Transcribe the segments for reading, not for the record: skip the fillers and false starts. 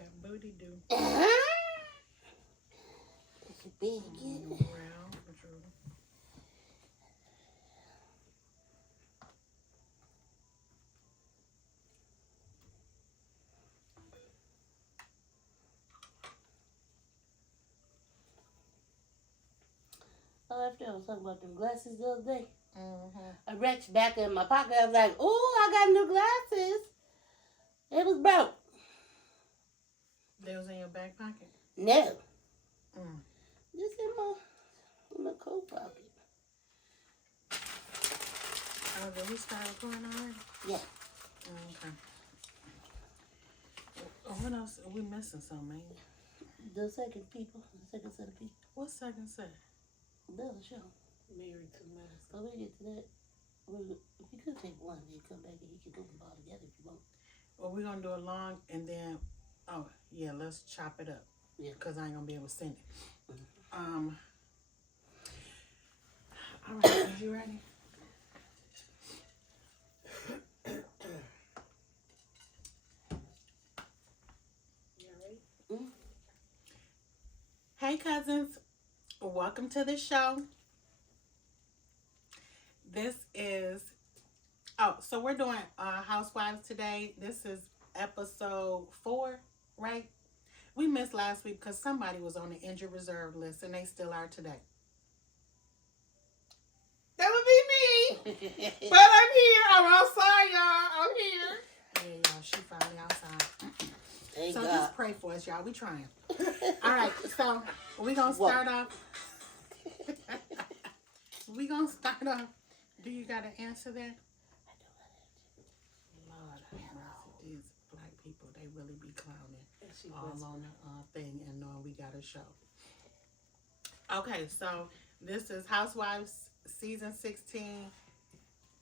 that booty do? It's a big Around, Oh, after I was talking about them glasses the other day, mm-hmm. I reached back in my pocket. I was like, "Oh, I got new glasses." It was broke. They was in your back pocket? No, Mm. just in my coat pocket. Oh, did we start recording already? Yeah. Okay. What else? Are we missing something, man? The second set of people. What second set? The other show. Married to Medicine. So we get to that. If you could take one, then come back and you can put them all together if you want. Well, we're going to do it long and then, oh, yeah, let's chop it up. Yeah. Because I ain't going to be able to send it. All right, are you ready? Hey cousins, welcome to the show. This is, so we're doing Housewives today. This is episode 4, right? We missed last week because somebody was on the injured reserve list and they still are today. That would be me. But I'm here. I'm outside, y'all. I'm here. Yeah, y'all, she finally outside. Thank So God. just pray for us, y'all. We trying. All right, so we're going to start off. We're going to start off. Do you got to answer that? Lord have mercy. These black people, they really be clowning all on the thing and knowing we got a show. Okay, so this is Housewives Season 16,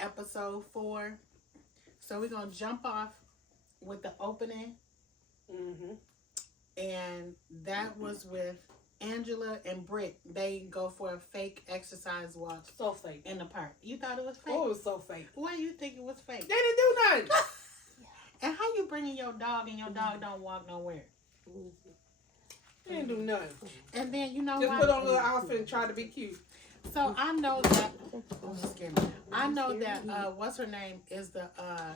Episode 4. So we're going to jump off with the opening. Mm-hmm. And that was with Angela and Britt. They go for a fake exercise walk. So fake. In the park. You thought it was fake? Oh, it was so fake. Why you think it was fake? They didn't do nothing. And how you bringing your dog and your dog don't walk nowhere? They didn't do nothing. And then you know Just what? put on a little outfit and try to be cute. So I know that I know that what's her name is the okay,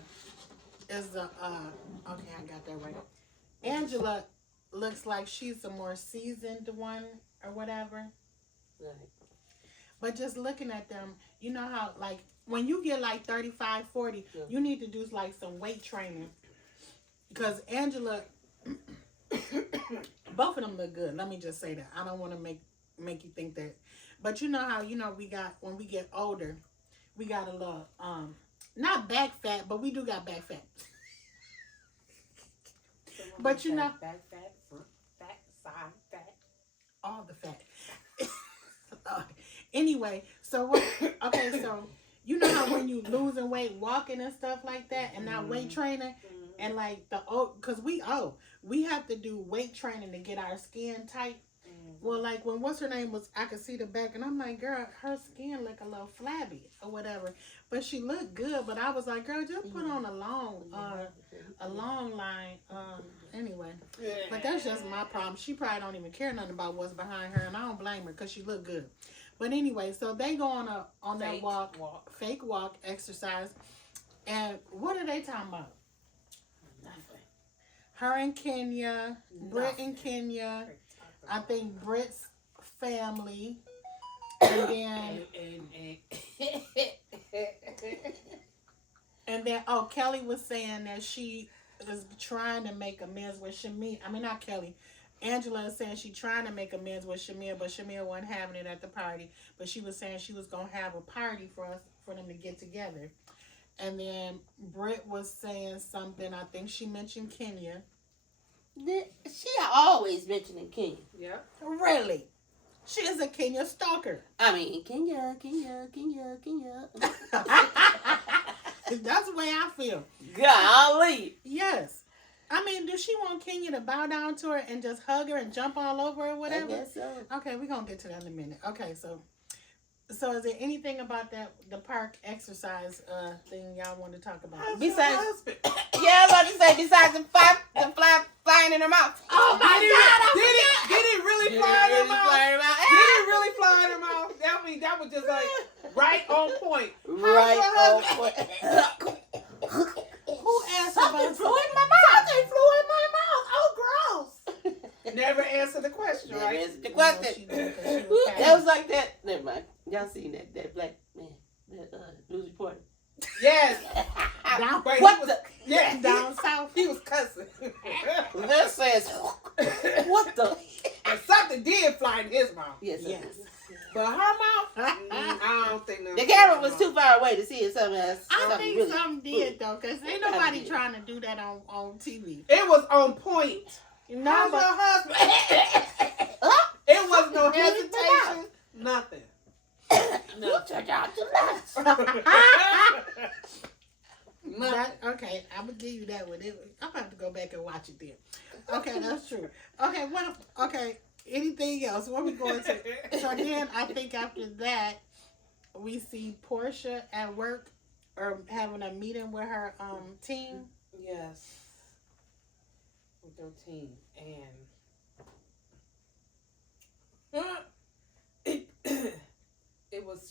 I got that right. Angela looks like she's the more seasoned one or whatever. Right. But just looking at them, you know how like when you get like 35, 40, yeah. you need to do like some weight training. Because Angela both of them look good. Let me just say that. I don't want to make you think that. But you know how, we got, when we get older, we got a little, not back fat, but we do got back fat. But you know. Back fat, front fat, side fat. All the fat. Anyway, so what, okay, so you know how when you losing weight, walking and stuff like that, and not weight training, and like because we have to do weight training to get our skin tight. Well, like when what's her name was, I could see the back, and I'm like, girl, her skin look a little flabby or whatever, but she looked good. But I was like, girl, just put on a long line. Anyway, but that's just my problem. She probably don't even care nothing about what's behind her, and I don't blame her because she looked good. But anyway, so they go on that fake walk exercise, and what are they talking about? Nothing. Her and Kenya, Britt and Kenya. I think Britt's family, and then Kelly was saying that she is trying to make amends with Shamia. I mean, not Kelly. Angela is saying she's trying to make amends with Shamia, but Shamia wasn't having it at the party. But she was saying she was gonna have a party for them to get together. And then Britt was saying something. I think she mentioned Kenya. She always mentioning Kenya. Yeah. Really? She is a Kenya stalker. I mean, Kenya. That's the way I feel. Golly. Yes. I mean, does she want Kenya to bow down to her and just hug her and jump all over her or whatever? I guess so. Okay, we're going to get to that in a minute. Okay, so So is there anything about the park exercise thing y'all want to talk about? How's Besides- your husband? Yeah, I was about to say, besides the fly flying in her mouth. Oh my God! Did it really fly in her mouth? Did it really fly in her mouth? I mean, that was just like right on point. Right How's your on husband? point. Who asked Something about flew in my mouth. Something flew in my mouth. Oh, gross. Never answer the question, There right? is the No, question. she didn't, 'cause she was That was like that. Never mind. Y'all seen that black man, that news reporter. Yes. Down, Wait, What he was, the? yeah, down south. he was cussing. This says, what the? And something did fly in his mouth. Yes. Yes. But her mouth, I don't think nothing. The camera was too far away to see it. Something else. I something think really- something did though, cause ain't Somebody nobody did. trying to do that on TV. It was on point. No, How's but your husband? It was no hesitation. Nothing. No, check out the nuts. that, okay, I'm gonna give you that one. I'm gonna have to go back and watch it then. Okay, that's true. Okay, what? Okay, anything else? What we going to? So then I think after that, we see Portia at work or having a meeting with her team. Yes. With their team. And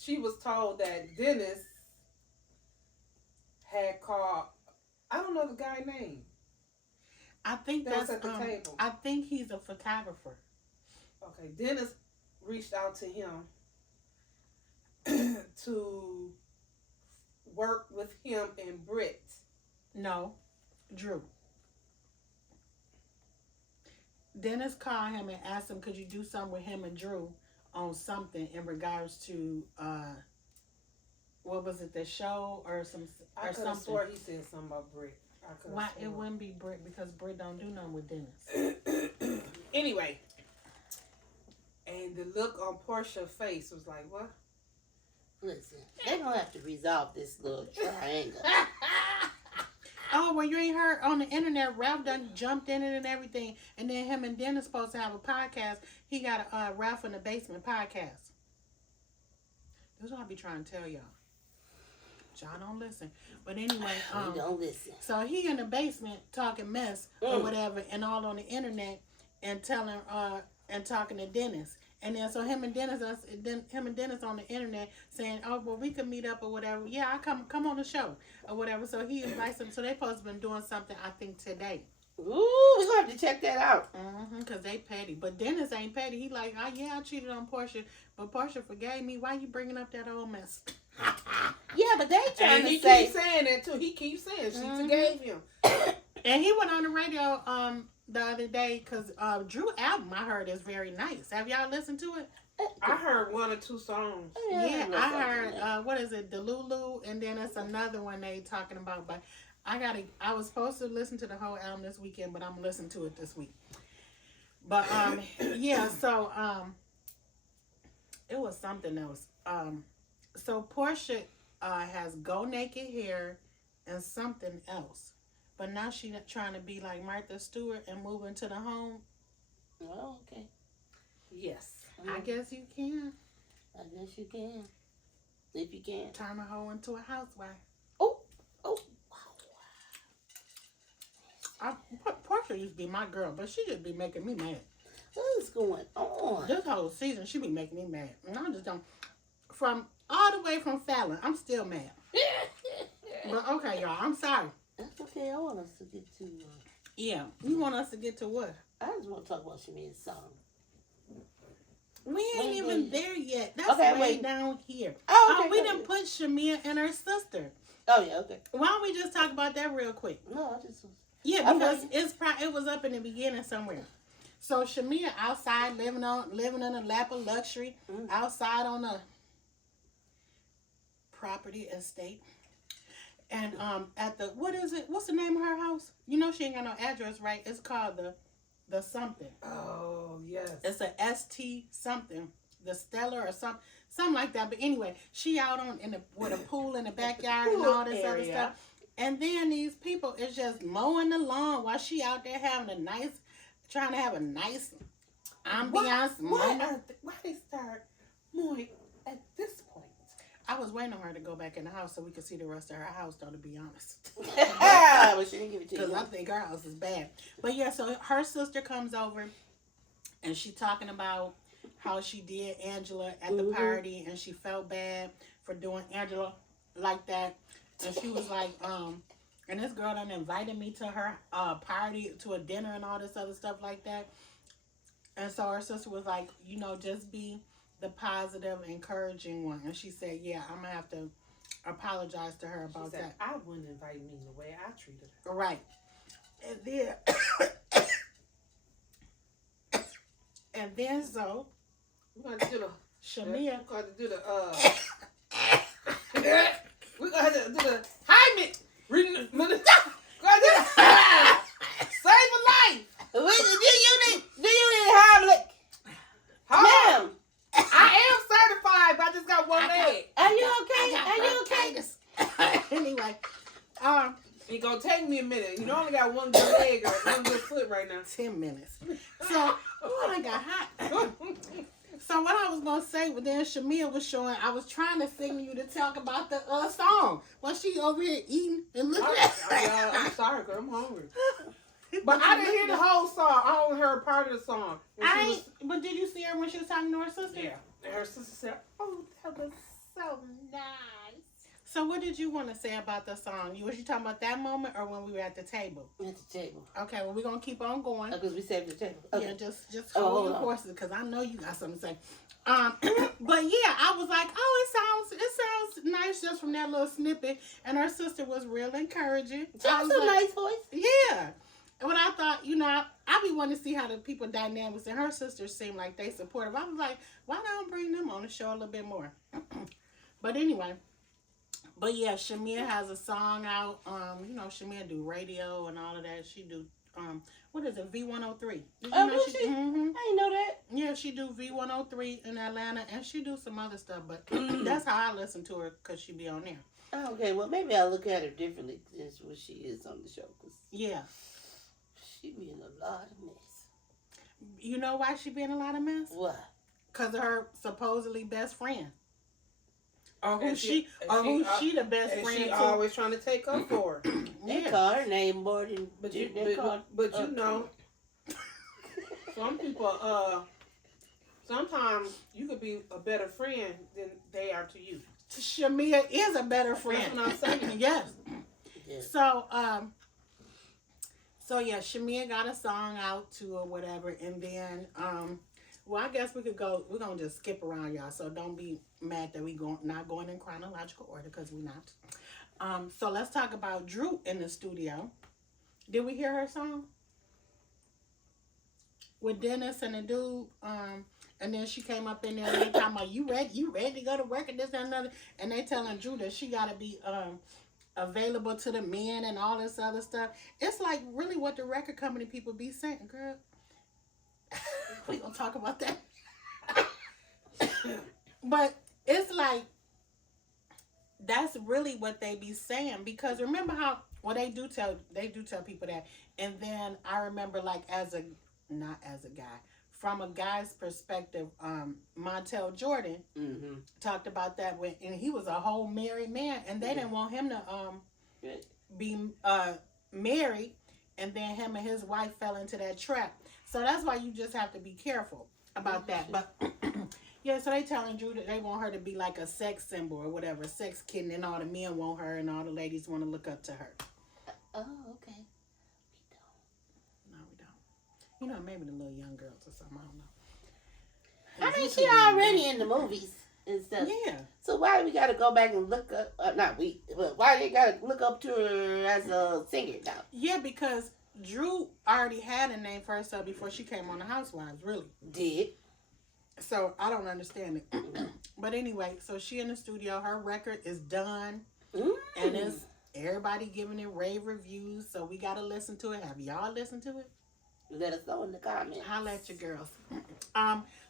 she was told that Dennis had called, I don't know the guy's name. I think That was that's at the table. I think he's a photographer. Okay, Dennis reached out to him to work with him and Britt. No, Drew. Dennis called him and asked him, could you do something with him and Drew on something in regards to what was it, the show or some I or could have something? swore he said something about Britt. I could Why have it sworn. wouldn't be Britt, because Britt don't do nothing with Dennis. Anyway, and the look on Portia's face was like, what? Listen, they gonna have to resolve this little triangle. Oh, well, you ain't heard on the internet, Ralph done jumped in it and everything, and then him and Dennis supposed to have a podcast. He got a Ralph in the Basement podcast. That's what I be trying to tell y'all. Y'all don't listen. But anyway, You don't listen. so he in the basement talking mess or whatever, and all on the internet, and telling and talking to Dennis, and then so him and Dennis on the internet saying, oh well, we could meet up or whatever. Yeah, I come on the show or whatever. So he invites them. So they supposed to been doing something, I think, today. Ooh, we gonna have to check that out. Cause they petty, but Dennis ain't petty. He like, oh yeah, I cheated on Portia, but Portia forgave me. Why you bringing up that old mess? Yeah, but they trying And to he say. keeps saying that too. He keeps saying she forgave him. And he went on the radio the other day because Drew album I heard is very nice. Have y'all listened to it? I heard one or two songs. Yeah, I heard what is it, Delulu, and then it's another one they talking about. But I was supposed to listen to the whole album this weekend, but I'm gonna listen to it this week. But yeah, so it was something else. So Portia has go naked hair and something else. But now she's trying to be like Martha Stewart and move into the home. Oh, okay. Yes. I guess you can. I guess you can. If you can. Turn a hoe into a housewife. Oh. Portia used to be my girl, but she just be making me mad. What is going on? This whole season, she be making me mad. And I just don't. From all the way from Fallon, I'm still mad. But okay, y'all, I'm sorry. That's okay. I want us to get to. Yeah, you want us to get to what? I just want to talk about Shamia's song. We ain't even there yet. That's Okay, way wait. down here. Oh, okay. We go didn't ahead. put Shamia and her sister. Oh yeah, okay. Why don't we just talk about that real quick? No, I just. Yeah, because Okay. it was up in the beginning somewhere. So Shamia outside living in a lap of luxury, outside on a property estate. And at the what's the name of her house? You know she ain't got no address, right? It's called the something. Oh, yes. It's a ST something. The Stellar or something like that. But anyway, she out with a pool in the backyard and all this other area. stuff. And then these people is just mowing the lawn while she out there trying to have a nice ambiance. Why they start mowing at this point? I was waiting on her to go back in the house so we could see the rest of her house, though, to be honest. But she didn't give it to you. Because I think her house is bad. But yeah, so her sister comes over and she talking about how she did Angela at the party and she felt bad for doing Angela like that. And she was like, and this girl done invited me to her party, to a dinner and all this other stuff like that. And so her sister was like, you know, just be the positive, encouraging one. And she said, yeah, I'm going to have to apologize to her about that. I wouldn't invite me the way I treated her. Right. And then, and then so, we're going to do the, Shamia. we're going to do the, we're going to do the Hyman. Reading the, we're going to do the, save a life. Do you need Hamlet? Ma'am. I am certified, but I just got one leg. Are you okay? Are you okay? Anyway, It's gonna take me a minute. You know, I only got one good leg or one good foot right now. 10 minutes. So, I got hot. So what I was gonna say, but then Shamia was showing, I was trying to sing you to talk about the song. While she over here eating and looking at I'm sorry, girl, I'm hungry. But I didn't hear the whole song. I only heard part of the song. But did you see her when she was talking to her sister? Yeah. And her sister said, "Oh, that was so nice." So what did you want to say about the song? Was you talking about that moment or when we were at the table? At the table. Okay, well, we're going to keep on going. Because we saved the table. Okay. Yeah, just hold your horses because I know you got something to say. But yeah, I was like, oh, it sounds nice just from that little snippet. And her sister was real encouraging. She has a nice voice. Yeah. And when I thought, you know, I be wanting to see how the people dynamics and her sisters seem like they supportive. I was like, why don't I bring them on the show a little bit more? But anyway. But yeah, Shamia has a song out. You know, Shamia do radio and all of that. She do what is it, V103? Oh, does she? Mm-hmm. I didn't know that. Yeah, she do V103 in Atlanta, and she do some other stuff. But that's how I listen to her because she be on there. Oh, okay, well maybe I'll look at her differently since when she is on the show. Cause yeah, she be in a lot of mess. You know why she be in a lot of mess? Why? Because of her supposedly best friend. Or who And she the best and friend she to. always trying to take up for her. They call her name more than But you know, some people, sometimes you could be a better friend than they are to you. Shamia is a better friend. That's what I'm saying. Yes. Yeah. So yeah, Shamia got a song out too or whatever, and then well, I guess we're gonna just skip around, y'all. So don't be mad that we not going in chronological order because we're not. So let's talk about Drew in the studio. Did we hear her song? With Dennis and the dude, and then she came up in there and they talking about you ready to go to work and this and another, and they telling Drew that she gotta be available to the men and all this other stuff. It's like really what the record company people be saying, girl. We gonna talk about that. But it's like that's really what they be saying, because remember how they do tell people that, and then I remember like not as a guy, from a guy's perspective, Montel Jordan talked about that and he was a whole married man, and they didn't want him to be married, and then him and his wife fell into that trap. So that's why you just have to be careful about that. But yeah, so they telling Drew that they want her to be like a sex symbol or whatever, sex kitten, and all the men want her and all the ladies want to look up to her. Oh, okay. No, we don't. You know, maybe the little young girls or something. I don't know. I mean, she already in the movies and stuff. Yeah. So why do we got to go back and look up? But why they got to look up to her as a singer now? Yeah, because Drew already had a name for herself before she came on the Housewives, really. Did. So I don't understand it. But anyway, so she in the studio. Her record is done. And it's everybody giving it rave reviews. So we got to listen to it. Have y'all listened to it? Let us know in the comments. Holla at your girls.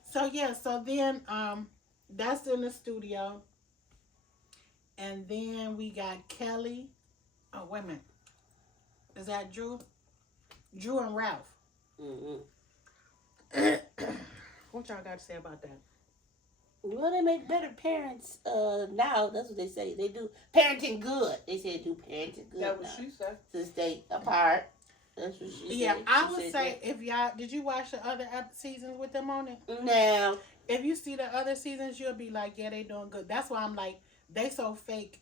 So yeah, so then that's in the studio. And then we got Kelly. Oh, wait a minute. Is that Drew? Drew and Ralph. What y'all got to say about that? Well, they make better parents now. That's what they say. They do parenting good. They say they do parenting good That was now. she said. Since they apart. That's what she Yeah, said. I She would said say if y'all did you watch the other seasons with them on it? that. Now, If you see the other seasons, you'll be like, yeah, they doing good. That's why I'm like, they so fake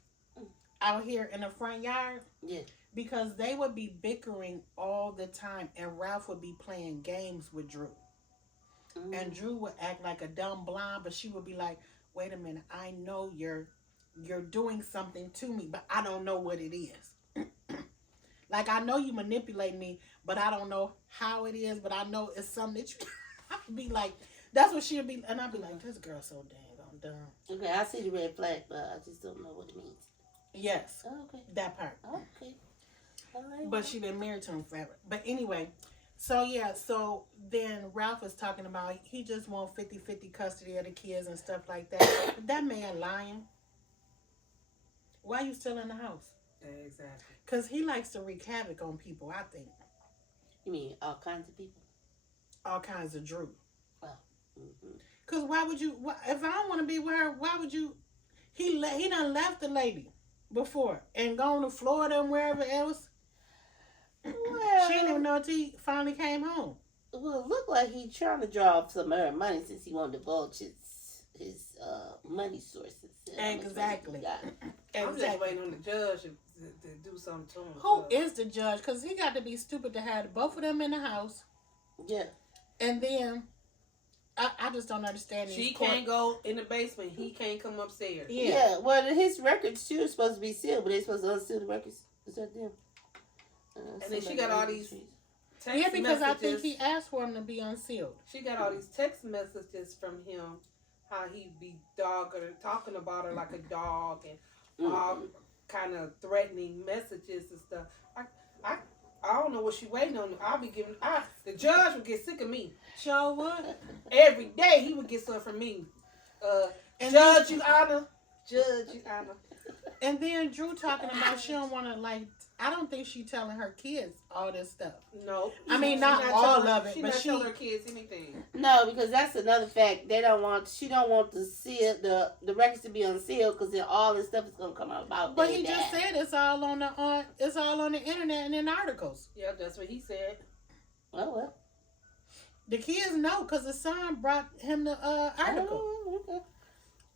out here in the front yard. yeah. Because they would be bickering all the time, and Ralph would be playing games with Drew. And Drew would act like a dumb blonde, but she would be like, wait a minute, I know you're doing something to me, but I don't know what it is. Like, I know you manipulate me, but I don't know how it is, but I know it's something that you I'd be like, that's what she'd be, and I'd be like, this girl's so dang dumb. Okay, I see the red flag, but I just don't know what it means. Yes. Oh, okay. That part. Okay. All right. But she been married to him forever. But anyway, so then Ralph was talking about he just want 50-50 custody of the kids and stuff like that. That man lying. Why you still in the house? Exactly. Because he likes to wreak havoc on people, I think. You mean all kinds of people? All kinds of Drew. Oh. Mm-hmm. Because why would you, if I don't want to be with her, why would you, he done left the lady before and gone to Florida and wherever else. Well, She didn't even know until he finally came home. Well, it looked like he trying to draw up some of her money since he wanted to divulge his money sources. Exactly. I'm just waiting on the judge to do something to him. Who is the judge? Because he got to be stupid to have both of them in the house. Yeah. And then, I just don't understand. She can't go in the basement. He can't come upstairs. Yeah. Well, his records too are supposed to be sealed, but they're supposed to unseal the records. Is that them? And then she got all these text Yeah, because messages. I think he asked for them to be unsealed. She got all these text messages from him, how he be talking about her like a dog, and all kind of threatening messages and stuff. I don't know what she waiting on. I'll be giving. The judge would get sick of me. Sure would. Every day he would get something from me. And Judge, you honor. Judge, you honor. And then Drew talking about she don't want to, like, I don't think she telling her kids all this stuff. No. I mean, not all of it, She but not she telling her kids anything. No, because that's another fact. She don't want the seal the records to be unsealed because then all this stuff is gonna come out about. But he just said it's all on the internet and in articles. Yeah, that's what he said. Oh well. The kids know because the son brought him the article. Oh, okay.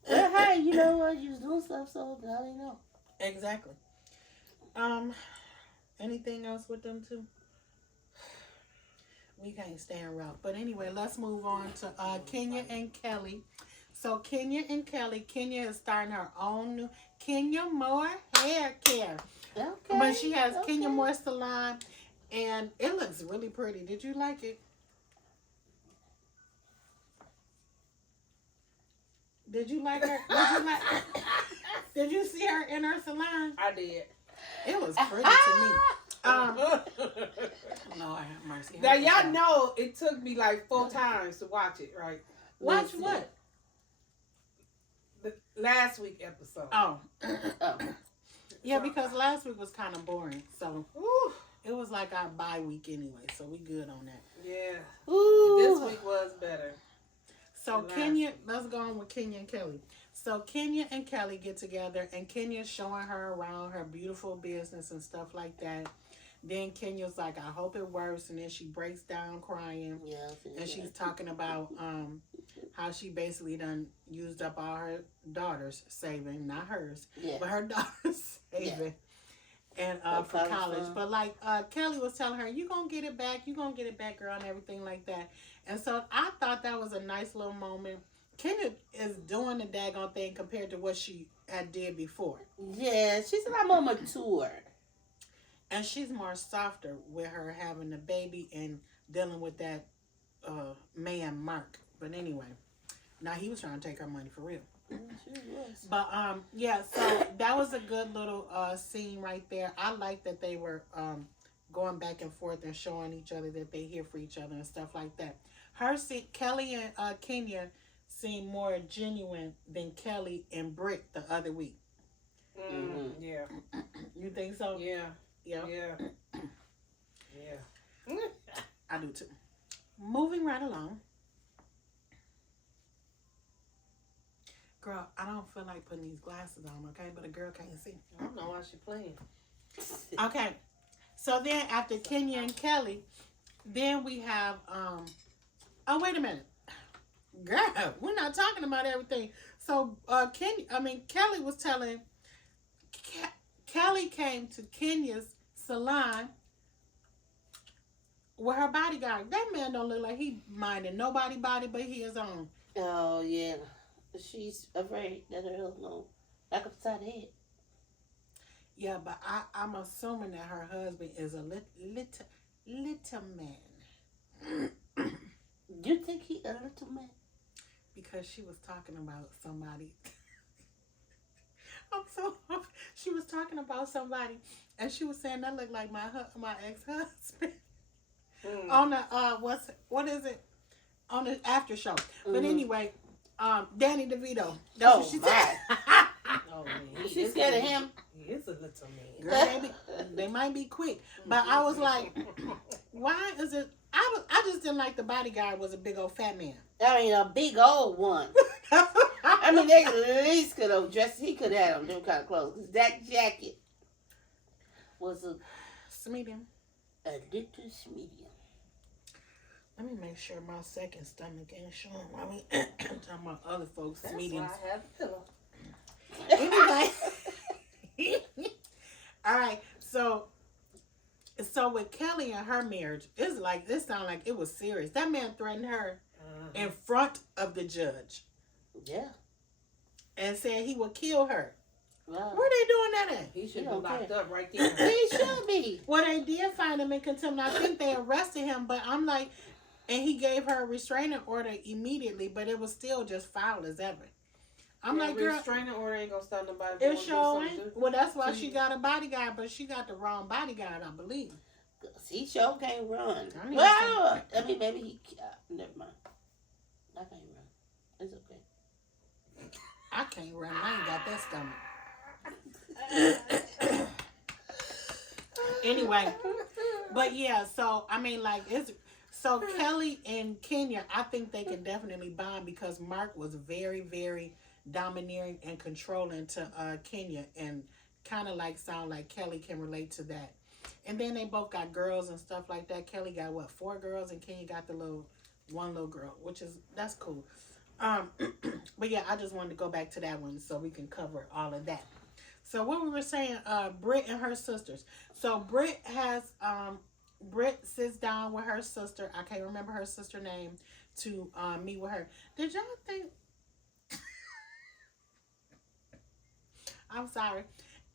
Well, hey, you know what? You was doing stuff, so now they know. Exactly. Anything else with them two? We can't stand Ralph. But anyway, let's move on to Kenya and Kelly. So Kenya and Kelly, Kenya is starting her own new Kenya Moore hair care. Okay. But she has Kenya Moore salon, and it looks really pretty. Did you like it? Did you like her? Did you see her in her salon? I did. It was pretty to me. Lord have mercy. Now y'all know it took me like 4 times to watch it, right? Watch what? The last week episode. Oh. Yeah, because last week was kind of boring. So it was like our bye week anyway. So we good on that. Yeah. Ooh. This week was better. So Kenya, let's go on with Kenya and Kelly. So Kenya and Kelly get together, and Kenya's showing her around her beautiful business and stuff like that. Then Kenya's like, I hope it works, and then she breaks down crying. Yeah. And she's talking about how she basically done used up all her daughter's saving, not hers, but her daughter's saving. And for college. But like Kelly was telling her, you gonna get it back, girl, and everything like that. And so I thought that was a nice little moment. Kenya is doing the daggone thing compared to what she had did before. Yeah, she's a lot more mature. And she's more softer with her having the baby and dealing with that man, Mark. But anyway, now he was trying to take her money for real. Sure was. But yeah, so that was a good little scene right there. I like that they were going back and forth and showing each other that they here for each other and stuff like that. Kelly and Kenya seemed more genuine than Kelly and Britt the other week. Yeah. You think so? Yeah. Yeah. Yeah. Yeah. I do too. Moving right along. Girl, I don't feel like putting these glasses on, okay? But a girl can't see. I don't know why she playing. Okay. So then after Kenya and Kelly, then we have oh wait a minute. Girl, we're not talking about everything. So Kelly was telling Kelly came to Kenya's salon with her bodyguard. That man don't look like he minding nobody body but his own. Oh yeah, she's afraid that her husband will back upside the head. Yeah, but I'm assuming that her husband is a little man. You think he a little man? Because she was talking about somebody. She was talking about somebody, and she was saying that looked like my ex-husband on the what is it on the after show. But anyway, Danny DeVito. That's what she said. Oh man, She's scared of him. He is a little man. Girl, they might be quick, but I was like, why is it? I just didn't like the bodyguard was a big old fat man. I mean, a big old one. I mean, they at least could have dressed. He could have had on different kind of clothes. Cause that jacket was a medium. A little medium. Let me make sure my second stomach ain't showing. I mean, talking about other folks' That's mediums. why I have a pillow. Anyway, all right. So with Kelly and her marriage, it's like this sound like it was serious. That man threatened her in front of the judge. Yeah. And said he would kill her. Wow. Where they doing that at? He should be locked up right there. He should be. Well, they did find him in contempt. I think they arrested him, but I'm like, and he gave her a restraining order immediately, but it was still just foul as ever. I'm like, girl, restraining order ain't gonna stop nobody. it sure ain't. Well, that's why she got a bodyguard, but she got the wrong bodyguard, I believe. He sure can't run. Well, I mean, maybe he. Never mind. I can't run. It's okay. I can't run. I ain't got that stomach. Anyway, but yeah, so I mean, like so Kelly and Kenya, I think they can definitely bond because Mark was very, very domineering and controlling to Kenya, and kind of like sound like Kelly can relate to that. And then they both got girls and stuff like that. Kelly got 4 girls, and Kenya got the one little girl, that's cool. But yeah, I just wanted to go back to that one so we can cover all of that. So what we were saying, Britt and her sisters. So Britt sits down with her sister. I can't remember her sister name to meet with her. Did y'all think? I'm sorry.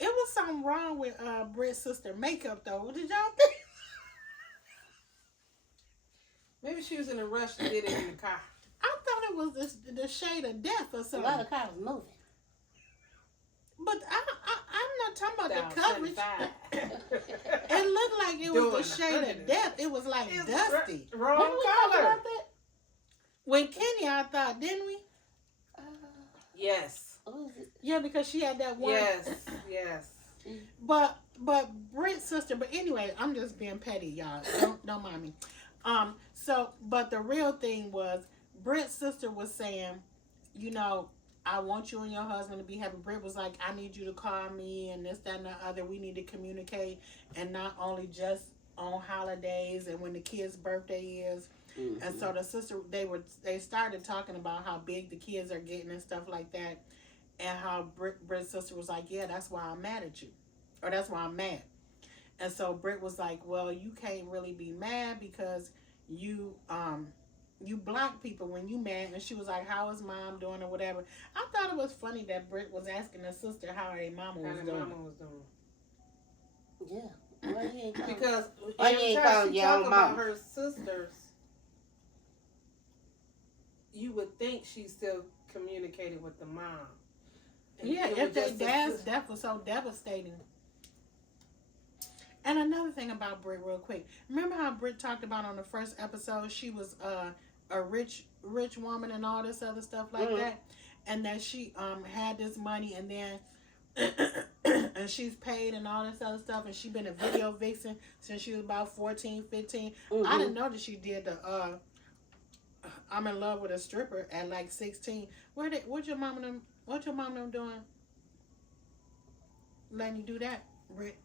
It was something wrong with Britt's sister makeup though. Did y'all think? Maybe she was in a rush to get it in the car. I thought it was the shade of death or A something. lot of cars moving. But I'm not talking about the coverage. 75. It looked like it was the shade of death. It was like It's dusty. Wrong Didn't we talk color. about that? With Kenya, I thought, didn't we? Yes. What was it? Yeah, because she had that one. Yes. Yes. But Britt's sister. But anyway, I'm just being petty, y'all. Don't mind me. But the real thing was Britt's sister was saying, you know, I want you and your husband to be happy. Britt was like, I need you to call me and this, that, and the other. We need to communicate, and not only just on holidays and when the kid's birthday is. Mm-hmm. And so the sister, they started talking about how big the kids are getting and stuff like that, and how Britt's sister was like, yeah, that's why I'm mad at you, or that's why I'm mad. And so Britt was like, well, you can't really be mad because you block people when you mad. And she was like, how is mom doing or whatever. I thought it was funny that Britt was asking her sister how her mama was doing. Yeah. Well, because why every you ain't time calling she your talk own about mama? her sisters, you would think she's still communicating with the mom. And Yeah, it if was their just dad's death was so devastating. And another thing about Britt, real quick. Remember how Britt talked about on the first episode, she was a rich woman and all this other stuff like that, and that she had this money, and then and she's paid and all this other stuff, and she been a video vixen since she was about 14, 15. I didn't know that she did the I'm in love with a stripper at like 16. Where'd your mom and them What your mom them doing? Letting you do that, Britt.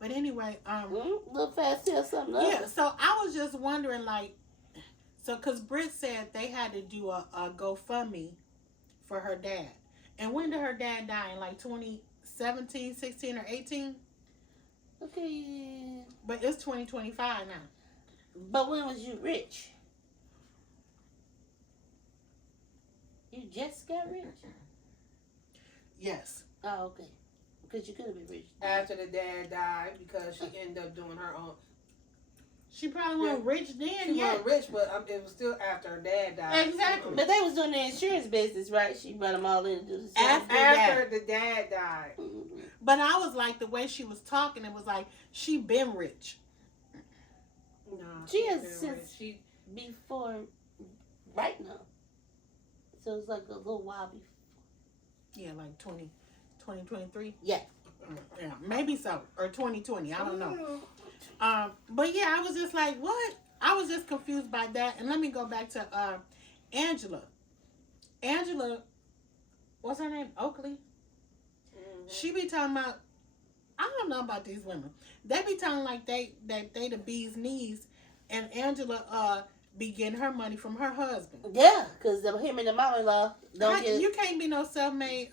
But anyway, Little fast tell something else. yeah. So I was just wondering, like, so because Britt said they had to do a GoFundMe for her dad. And when did her dad die? In like 2017, 16, or 18? Okay. But it's 2025 now. But when was you rich? You just got rich? Yes. Oh, okay. Because you could have been rich. After the dad died, because she ended up doing her own. She probably wasn't rich then She yet. wasn't rich, but it was still after her dad died. Exactly. But they was doing the insurance business, right? She brought them all in to do the same. After the dad died. Mm-hmm. But I was like, the way she was talking, it was like she been rich. No, She has been since rich. She before, right now. So it's like a little while before. Yeah, like 2023. Yeah. Yeah, maybe so. Or 2020. I don't know. But yeah, I was just like, what? I was just confused by that. And let me go back to Angela. Angela, what's her name? Oakley? Mm-hmm. She be talking about, I don't know about these women. They be talking like they the bee's knees, and Angela be getting her money from her husband. Yeah, because him and the mom-in-law don't get. You can't be no self-made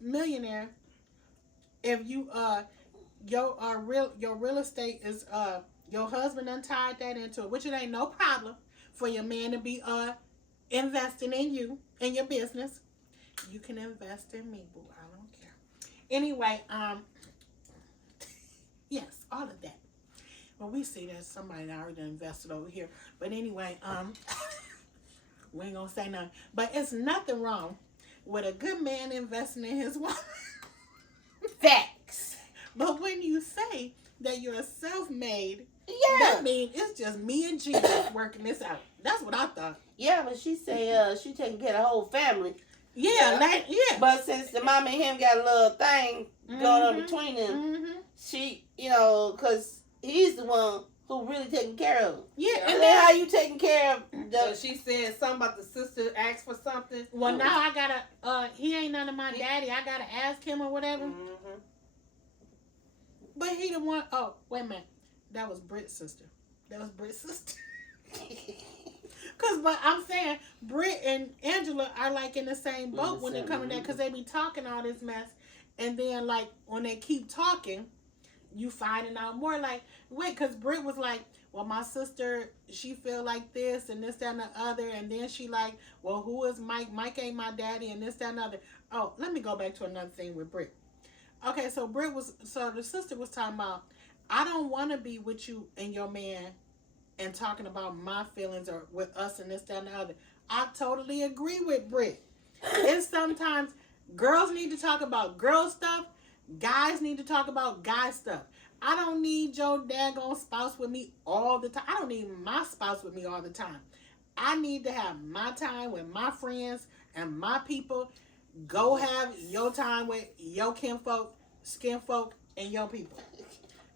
millionaire if you your real estate is your husband untied that into it, which it ain't no problem for your man to be investing in you and your business. You can invest in me, boo. I don't care. Anyway, yes, all of that. Well, we see there's somebody that already invested over here. But anyway, we ain't gonna say nothing. But it's nothing wrong with a good man investing in his wife. Facts. But when you say that you're self-made, Yeah. that means it's just me and Jesus working this out. That's what I thought. Yeah, but she say she taking care of the whole family. Yeah, yeah. But since the mom and him got a little thing going on between them, Mm-hmm. she, because he's the one who really taking care of him. Yeah, And then how you taking care of So the... she said something about the sister asked for something. well, now I gotta, he ain't none of my daddy. I gotta ask him or whatever. Mm-hmm. But he the one, oh, wait a minute. That was Britt's sister. But I'm saying, Britt and Angela are like in the same boat when they come in there, because they be talking all this mess. And then, like, when they keep talking, you finding out more. Like, wait, because Britt was like, well, my sister, she feel like this and this, that, and the other. And then she like, well, who is Mike? Mike ain't my daddy and this, that, and the other. Oh, let me go back to another thing with Britt. Okay, so the sister was talking about, I don't want to be with you and your man and talking about my feelings or with us and this, that, and the other. I totally agree with Britt. It's sometimes girls need to talk about girl stuff. Guys need to talk about guy stuff. I don't need your daggone spouse with me all the time. I don't need my spouse with me all the time. I need to have my time with my friends and my people. Go have your time with your kinfolk, skinfolk, and your people.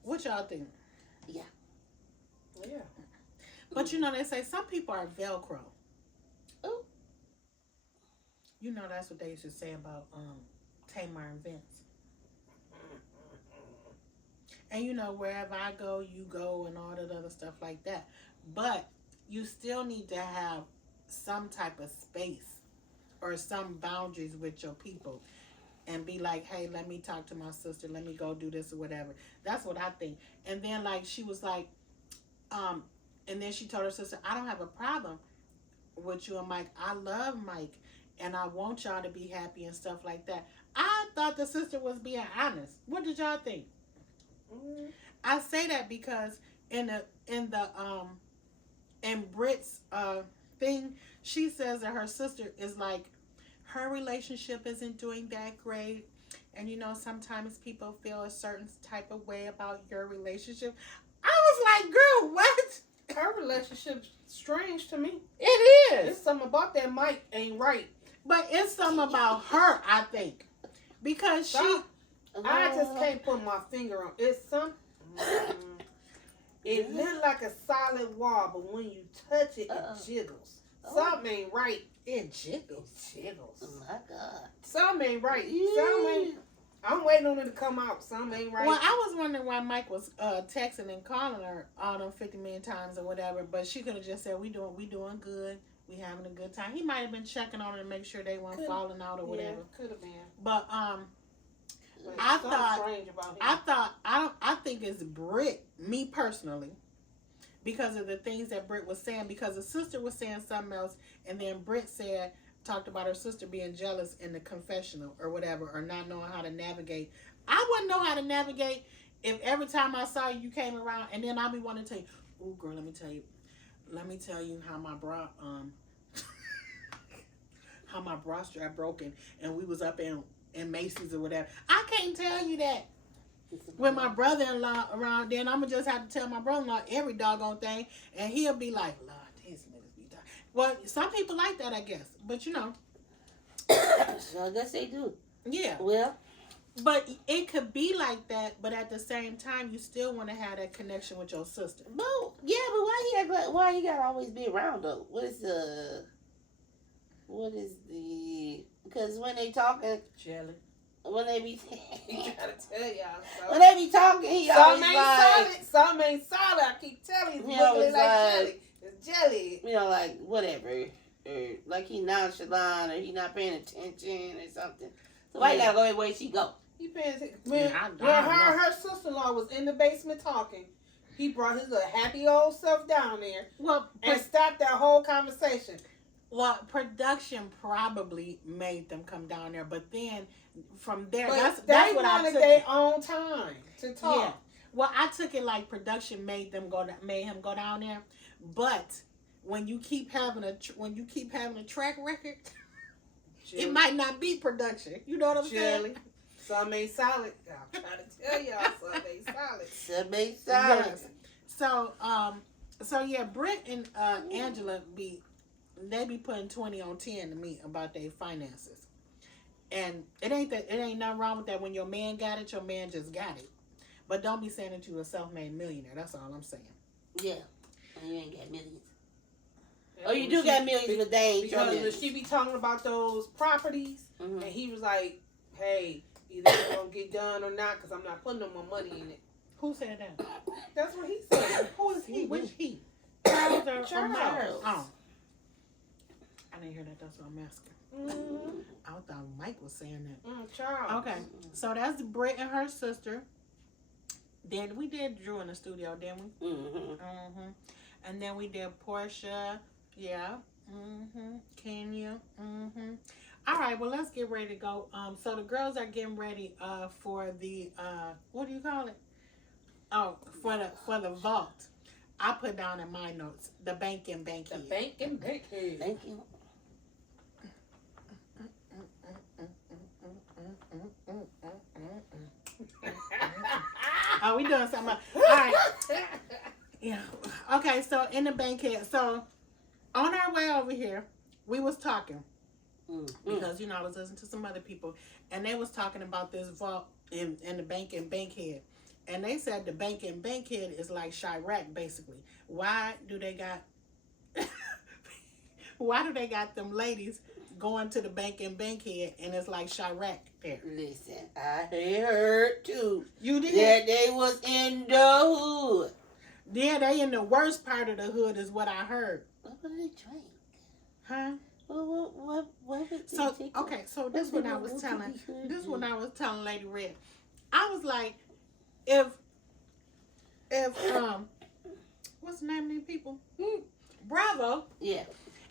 What y'all think? Yeah. But they say some people are Velcro. Oh. You know that's what they used to say about Tamar and Vince. And wherever I go, you go, and all that other stuff like that. But you still need to have some type of space or some boundaries with your people. And be like, hey, let me talk to my sister. Let me go do this or whatever. That's what I think. And then, like, she was like, and then she told her sister, I don't have a problem with you and Mike. I love Mike. And I want y'all to be happy and stuff like that. I thought the sister was being honest. What did y'all think? Mm-hmm. I say that because in Britt's thing, she says that her sister is like, her relationship isn't doing that great. And sometimes people feel a certain type of way about your relationship. I was like, girl, what? Her relationship's strange to me. It There's something about that Mike ain't right. But it's something about her, I think. Because I just can't put my finger on it. It's some. It looked like a solid wall, but when you touch it, it jiggles. Something ain't right. It jiggles. It jiggles. Oh my God. Something ain't right. Yeah. Something ain't. I'm waiting on it to come out. Something ain't right. Well, I was wondering why Mike was texting and calling her all them 50 million times or whatever, but she could have just said, we doing good. We having a good time. He might have been checking on her to make sure they weren't falling out or whatever. Could have been. But But I something thought strange about him. I think it's Britt, me personally, because of the things that Britt was saying, because the sister was saying something else, and then Britt talked about her sister being jealous in the confessional or whatever, or not knowing how to navigate. I wouldn't know how to navigate if every time I saw you, you came around, and then I'll be wanting to tell you, oh girl, let me tell you how my bra how my bra strap broken, and we was up in Macy's or whatever. I can't tell you that. When my brother-in-law around, then I'm going to just have to tell my brother-in-law every doggone thing, and he'll be like, Lord, these niggas be dying. Well, some people like that, I guess. But, you know. So I guess they do. Yeah. Well. But it could be like that, but at the same time, you still want to have that connection with your sister. Well, yeah, but why he got to always be around, though? Because when they talking. Jelly. When they be. He trying to tell y'all. So. When they be talking, he always Some ain't like. solid. Some ain't solid. I keep telling you. He It's always like like- jelly. It's jelly. You know, like, whatever. Or like he nonchalant, or he not paying attention or something. So why you gotta go everywhere she go? He paying attention. When I her sister-in-law was in the basement talking, he brought his little happy old self down there and stopped that whole conversation. Well, production probably made them come down there, but then from there, But that's they what I wanted took. their own time to talk. Yeah. Well, I took it like production made him go down there, but when you keep having a track record, it might not be production. You know what I'm saying? Some ain't solid. I'm trying to tell y'all, some ain't solid. Some ain't solid. Yes. So yeah, Britt and Angela be putting 20 on 10 to me about their finances, and it ain't nothing wrong with that. When your man got it, your man just got it. But don't be saying that you a self-made millionaire. That's all I'm saying. Yeah, and you ain't got millions. Oh, you do got millions, but they ain't your because millions. she be talking about those properties, Mm-hmm. and he was like, "Hey, either it's gonna get done or not, because I'm not putting no more money in it." Who said that? That's what he said. Who is he? Which he? Charles or Charles. Mike? Oh, I didn't hear that. That's what I'm asking. Mm-hmm. I thought Mike was saying that. Charles. Okay, so that's Britt and her sister. Then we did Drew in the studio, didn't we? Mm-hmm. And then we did Portia. Yeah. Kenya. All right, well, let's get ready to go. So the girls are getting ready for the what do you call it? Oh, for the vault. I put down in my notes the banking. The banking. Thank you. Oh, we doing something else. All right. Yeah. Okay, so in the bankhead. So on our way over here, we was talking. Because, I was listening to some other people. And they was talking about this vault in the bankhead. And they said the bankhead is like Chirac, basically. Why do they got them ladies going to the bankhead and it's like Chirac there? Listen, I heard too. You did? That they was in the hood. Yeah, they in the worst part of the hood is what I heard. What did they drink? Huh? What did they So take? okay, so this when I was telling Lady Red. I was like, if what's the name of these people? Bravo. Yeah.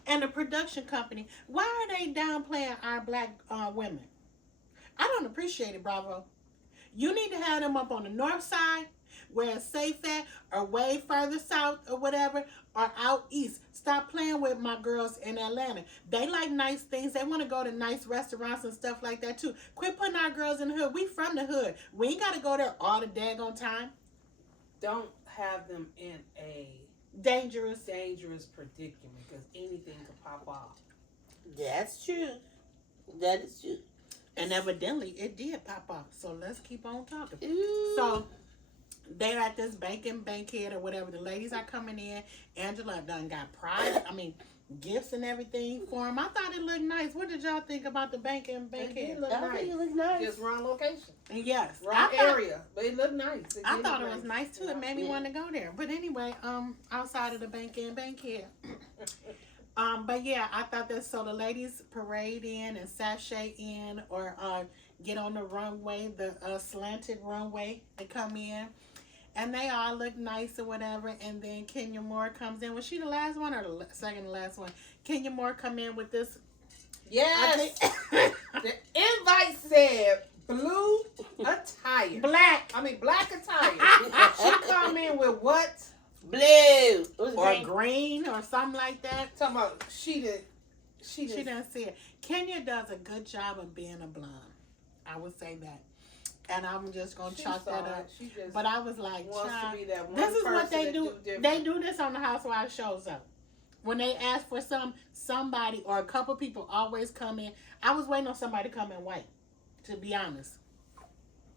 And the production company, why are they downplaying our black women? I don't appreciate it, Bravo. You need to have them up on the north side, where it's safe at, or way further south, or whatever, or out east. Stop playing with my girls in Atlanta. They like nice things. They want to go to nice restaurants and stuff like that, too. Quit putting our girls in the hood. We from the hood. We ain't got to go there all the daggone time. Don't have them in a Dangerous predicament, because anything could pop off. That's true. That is true. And evidently, it did pop off. So let's keep on talking. Ooh. So they're at this bankhead or whatever. The ladies are coming in. Angela done got pride. gifts and everything for him. I thought it looked nice. What did y'all think about the bankhead? I think it looked nice. Just wrong location. Yes, Wrong area, but it looked nice. I thought it was nice too. It made me Yeah. want to go there. But anyway, outside of the bankhead. But yeah, I thought that, so the ladies parade in and sashay in, or get on the runway, the slanted runway, and come in, and they all look nice or whatever. And then Kenya Moore comes in. Was she the last one or the second to last one? Kenya Moore come in with this. Yes. The invite said blue attire. Black. Black attire. She come in with what? Blue. Or green or something like that. Talking about she didn't She didn't see it. Kenya does a good job of being a blonde. I would say that. And I'm just going to chalk that up. But I was like, child, this is what they do. They do this on the Housewives shows, though. When they ask for somebody or a couple people always come in. I was waiting on somebody to come in white, to be honest.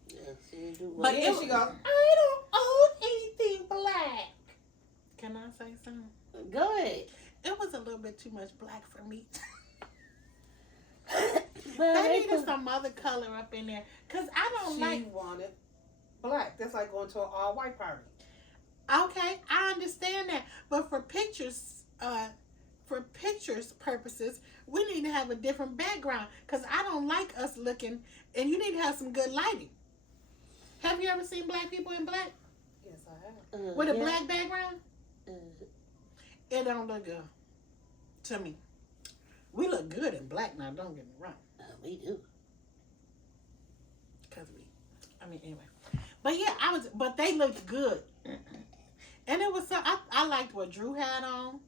Yeah, she didn't do But then it, she go, I don't own anything black. Can I say something? Go ahead. It was a little bit too much black for me. Well, They needed some other color up in there. Because I don't she like... wanted black. That's like going to an all-white party. Okay, I understand that. But for pictures purposes, we need to have a different background. Because I don't like us looking... And you need to have some good lighting. Have you ever seen black people in black? Yes, I have. With a black background? It don't look good to me. We look good in black now, don't get me wrong. We do. Anyway. But yeah, but they looked good. And it was so, I liked what Drew had on.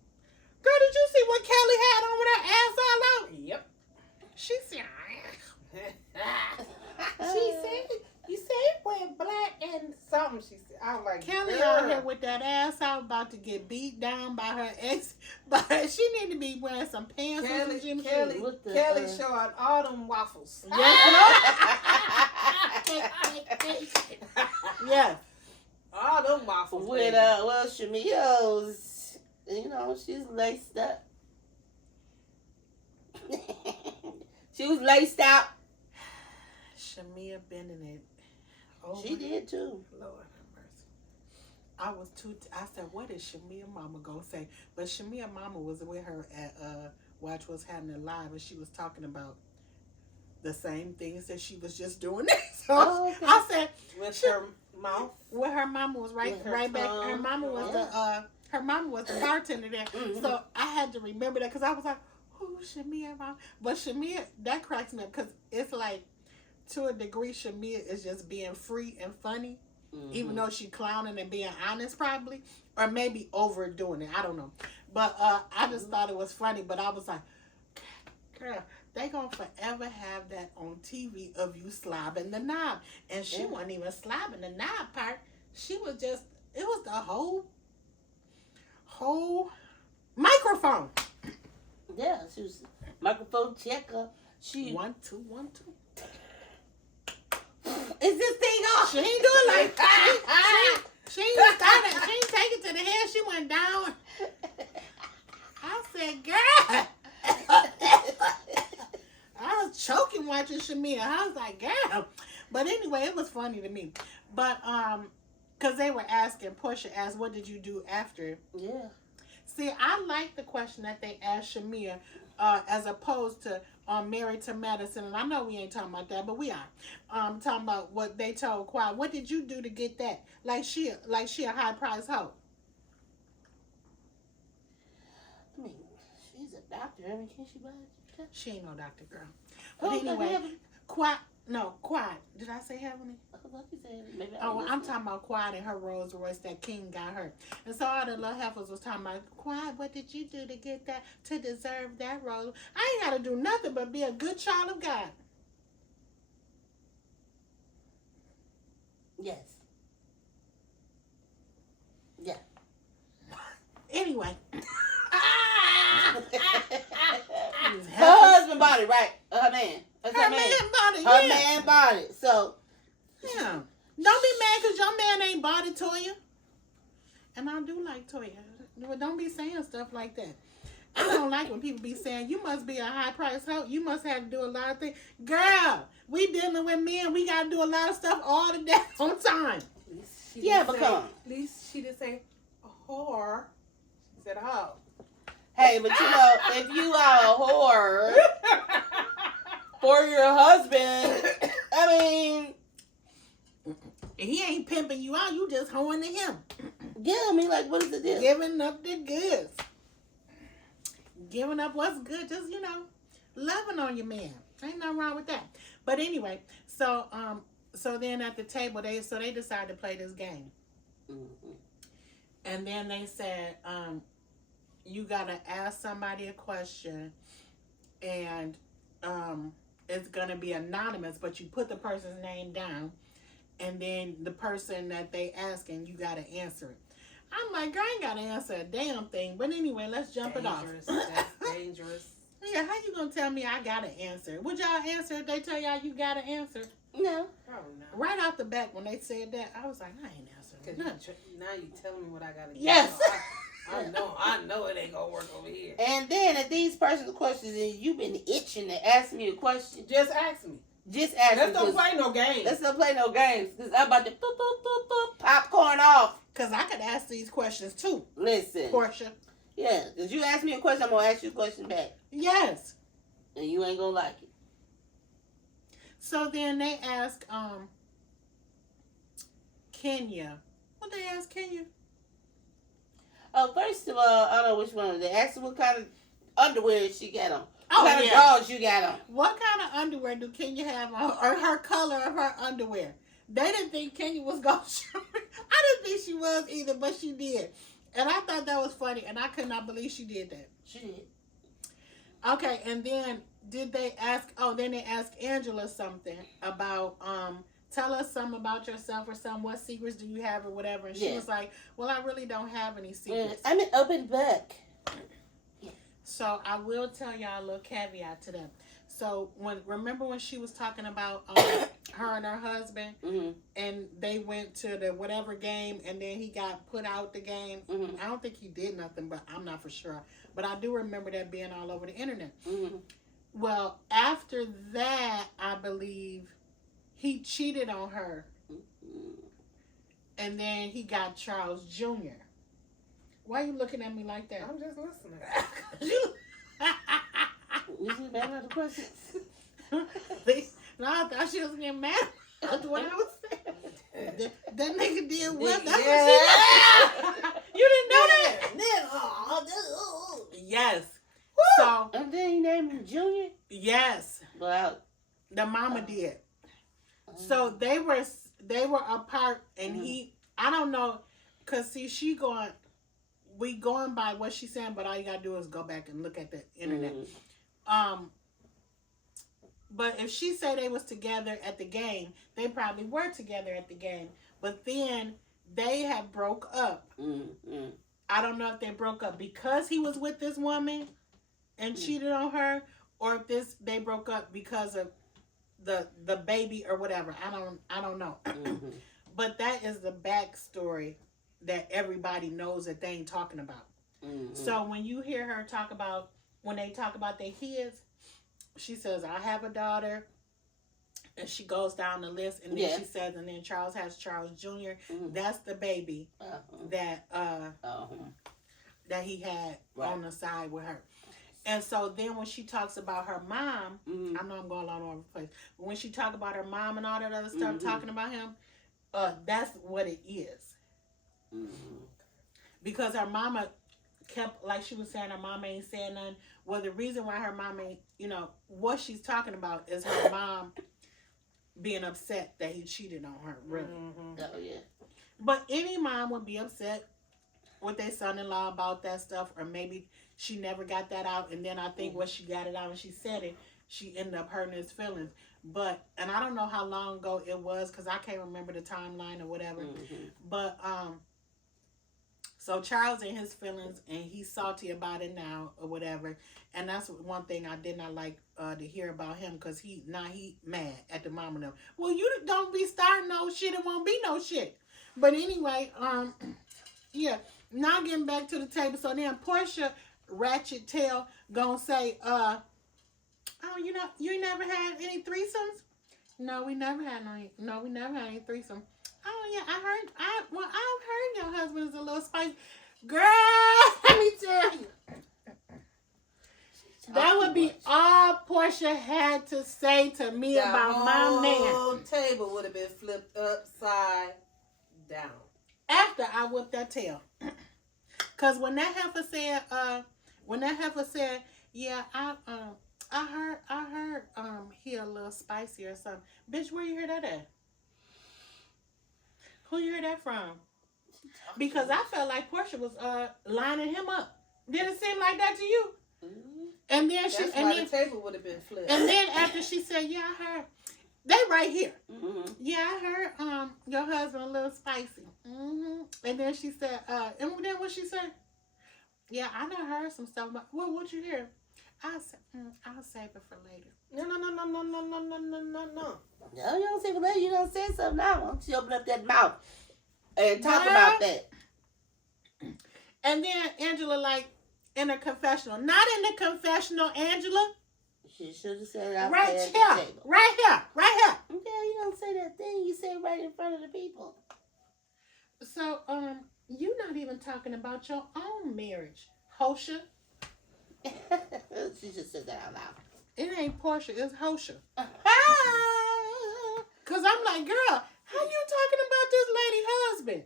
Girl, did you see what Kelly had on with her ass all out? Yep. She said, you said wearing black and something she said. I was like, Kelly girl. out here with that ass out, about to get beat down by her ex. But she need to be wearing some pants and some gym shoes. Kelly showing all them waffles. Yeah. All them waffles. With Shamia's, she's laced up. She was laced out. Shamia bending it. Oh, She did too. Lord have mercy. I said, what is Shamia mama gonna say? But Shamia mama was with her at Watch What's Happening Live, and she was talking about the same things that she was just doing. So okay. I said, with her mouth. Well, her mama was right back. Her mama was her mama was the bartender there. Mm-hmm. So I had to remember that because I was like, "Who Shamia mom?" But Shamia, that cracks me up because it's like, to a degree, Shamia is just being free and funny, even though she clowning and being honest, probably, or maybe overdoing it. I don't know. But I just thought it was funny. But I was like, girl, they gonna forever have that on TV of you slobbing the knob. And she wasn't even slobbing the knob part. She was just, it was the whole microphone. Yeah, she was microphone checker. 1 2 1 2. Is this thing on? She ain't do it like that. She ain't started. She ain't take it to the head. She went down. I said, girl. I was choking watching Shamia. I was like, girl. But anyway, it was funny to me. But because they were asking, Portia asked, what did you do after? Yeah. See, I like the question that they asked Shamia, as opposed to Married to Madison. And I know we ain't talking about that, but we are. Talking about what they told Quiet. What did you do to get that? Like she a high price hoe. I mean, she's a doctor. I mean, can she buy it? She ain't no doctor, girl. But anyway, Quiet. Did I say Heavenly? I'm talking about Quiet and her Rolls Royce that King got her. And so all the little heifers was talking about, Quiet, what did you do to get that, to deserve that Rolls? I ain't got to do nothing but be a good child of God. Yes. Yeah. Anyway. Her husband bought it, right? Her man. Her man bought it, Her yeah. man bought it. So. Yeah. Don't be mad because your man ain't bought it, Toya. And I do like Toya. But don't be saying stuff like that. I don't like when people be saying, you must be a high price hoe. You must have to do a lot of things. Girl, we dealing with men. We got to do a lot of stuff all the damn time. Yeah, but come on. At least she didn't say a whore. She said a hoe. Hey, but you know, if you are a whore for your husband, I mean, He ain't pimping you out. You just hoeing to him. yeah, I mean, like, what is the deal? Giving up the goods. Giving up what's good. Just, loving on your man. Ain't nothing wrong with that. But anyway, so then at the table, they decided to play this game. Mm-hmm. And then they said, you got to ask somebody a question, and it's going to be anonymous, but you put the person's name down, and then the person that they asking, you got to answer it. I'm like, girl, I ain't got to answer a damn thing. But anyway, let's jump it off. That's dangerous. Yeah, how you going to tell me I got to answer? Would y'all answer if they tell y'all you got to answer? No. Probably not. Right off the bat, when they said that, I was like, I ain't answering nothing. Now you telling me what I gotta do. Yes. I know it ain't gonna work over here. And then if these personal questions, and you've been itching to ask me a question, Just ask me. just ask me. Let's don't play no games. Let's not play no games, because I'm about to boop, boop, boop, boop, popcorn off. Because I could ask these questions too, Listen. Portia. Yeah, because you ask me a question, I'm going to ask you a question back. Yes. And you ain't going to like it. So then they ask Kenya. What they ask Kenya? Oh, first of all, I don't know which one. They asked her what kind of underwear she got on. Oh, What kind yeah. of drawers you got on. What kind of underwear do Kenya have on? Or her color of her underwear? They didn't think Kenya was going to show it. I didn't think she was either, but she did. And I thought that was funny, and I could not believe she did that. She did. Okay, and then then they asked Angela something about, tell us something about yourself or something. What secrets do you have or whatever? And she Yeah. was like, well, I really don't have any secrets. I'm an open book. So I will tell y'all a little caveat to that. So remember when she was talking about her and her husband, Mm-hmm. and they went to the whatever game, and then he got put out the game. Mm-hmm. I don't think he did nothing, but I'm not for sure. But I do remember that being all over the internet. Mm-hmm. Well, after that, I believe he cheated on her, and then he got Charles Jr. Why are you looking at me like that? I'm just listening. You see that other question? No, I thought she was getting mad at what I was saying. That nigga did what? That's Yeah. what she did. You didn't know that? Yes. So, And then you named him Junior? yes, Well, the mama did. So they were apart, and I don't know, cause see, we going by what she's saying, but all you gotta do is go back and look at the internet. But if she said they was together at the game, they probably were together at the game. But then they had broke up. mm-hmm. I don't know if they broke up because he was with this woman and cheated on her, or if they broke up because of the baby or whatever. I don't know. Mm-hmm. But that is the backstory that everybody knows that they ain't talking about. Mm-hmm. So when you hear her when they talk about their kids, she says, I have a daughter, and she goes down the list, and then she says, and then Charles has Charles Jr. Mm-hmm. That's the baby that he had on the side with her. And so then when she talks about her mom, I know I'm going all over the place, but when she talk about her mom and all that other stuff, talking about him, that's what it is. Mm-hmm. Because her mama kept, like she was saying, her mama ain't saying nothing. Well, the reason why her mom ain't, what she's talking about is her mom being upset that he cheated on her, really. Oh, yeah. But any mom would be upset with their son-in-law about that stuff, or maybe she never got that out, and then I think when she got it out and she said it, she ended up hurting his feelings. And I don't know how long ago it was, because I can't remember the timeline or whatever. Mm-hmm. But, so Charles in his feelings, and he's salty about it now or whatever. And that's one thing I did not like to hear about him, because he mad at the mom and them. Well, you don't be starting no shit, it won't be no shit. But anyway, yeah, now getting back to the table. So then Portia, ratchet tail gonna say, oh, you never had any threesomes? No, we never had any threesome. Oh yeah, I've heard your husband is a little spicy. Girl, let me tell you. That would be all Portia had to say to me about my man. The whole table would have been flipped upside down. After I whipped that tail. Cause when that heifer said, yeah, I heard he a little spicy or something. Bitch, where you hear that at? Who you hear that from? Because I felt like Portia was lining him up. Did it seem like that to you? Mm-hmm. And then the table would have been flipped. And then after she said, yeah, I heard, they right here. Mm-hmm. Yeah, I heard your husband a little spicy. Mm-hmm. And then she said, and then what she said? Yeah, I done heard some stuff about, what you hear? I'll save it for later. No. No, you don't say for later. You don't say something now. Why don't you open up that mouth and talk about that? And then Angela, like, in a confessional. Not in the confessional, Angela. She should have said it out right there at here. the table. Right here. Yeah, you don't say that thing. You say it right in front of the people. So, you're not even talking about your own marriage, Hosha. She just said that out loud. It ain't Portia, it's Hosha. Cause I'm like, girl, how you talking about this lady husband?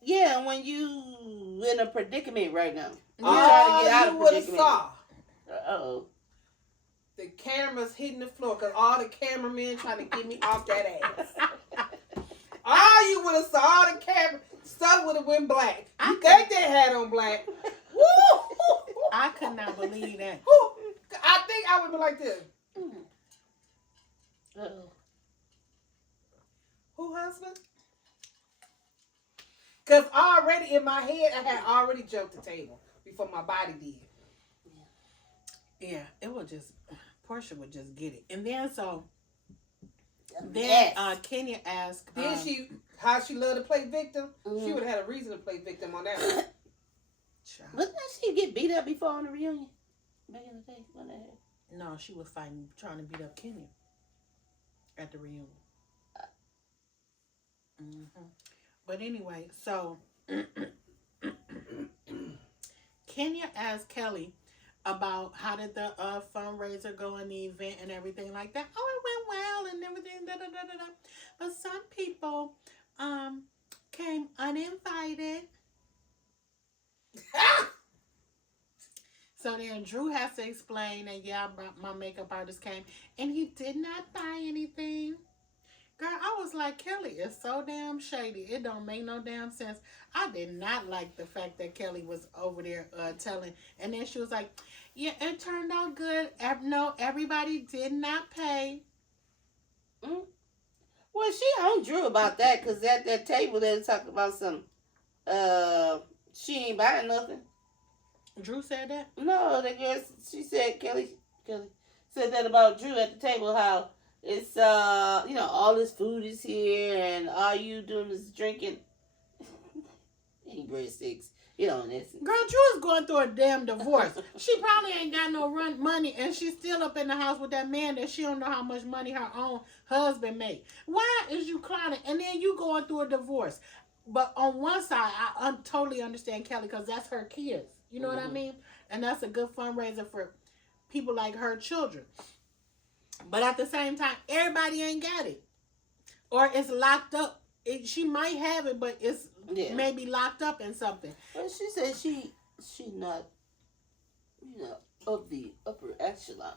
Yeah, when you in a predicament right now. You're All trying to get out you of would have predicament. saw Uh-oh. the cameras hitting the floor because all the cameramen trying to get me off that ass. All you would have saw, all the camera stuff would have went black. You think they had on black? Woo! I could not believe that. I think I would be like this. Uh-oh. Who husband? Because already in my head, I had already jumped the table before my body did. Yeah, it would just, Portia would just get it. And then Kenya asked. Then how she loved to play victim? She would have had a reason to play victim on that one. Wasn't she get beat up before on the reunion? Back in the day? When that happened? No, she was trying to beat up Kenya at the reunion. Mm-hmm. But anyway, so Kenya asked Kelly about how did the fundraiser go in the event and everything like that. Oh, it went well and everything. Da, da, da, da, da. But some people came uninvited. So then Drew has to explain that, yeah, my makeup artist came and he did not buy anything. Girl, I was like, Kelly is so damn shady. It don't make no damn sense. I did not like the fact that Kelly was over there telling. And then she was like, yeah, it turned out good. No, everybody did not pay. Mm. Well, she on Drew about that because at that table they were talking about some, she ain't buying nothing. Drew said that? No, the girl, she said, Kelly said that about Drew at the table, how it's, all this food is here and all you doing is drinking. Eating breadsticks. And this. Girl, Drew is going through a damn divorce. She probably ain't got no money and she's still up in the house with that man that she don't know how much money her own husband made. Why is you clowning? And then you going through a divorce. But on one side, I totally understand Kelly because that's her kids. You know what I mean? And that's a good fundraiser for people like her children. But at the same time, everybody ain't got it. Or it's locked up. She might have it, but it's maybe locked up in something. Well, she said she not, of the upper echelon.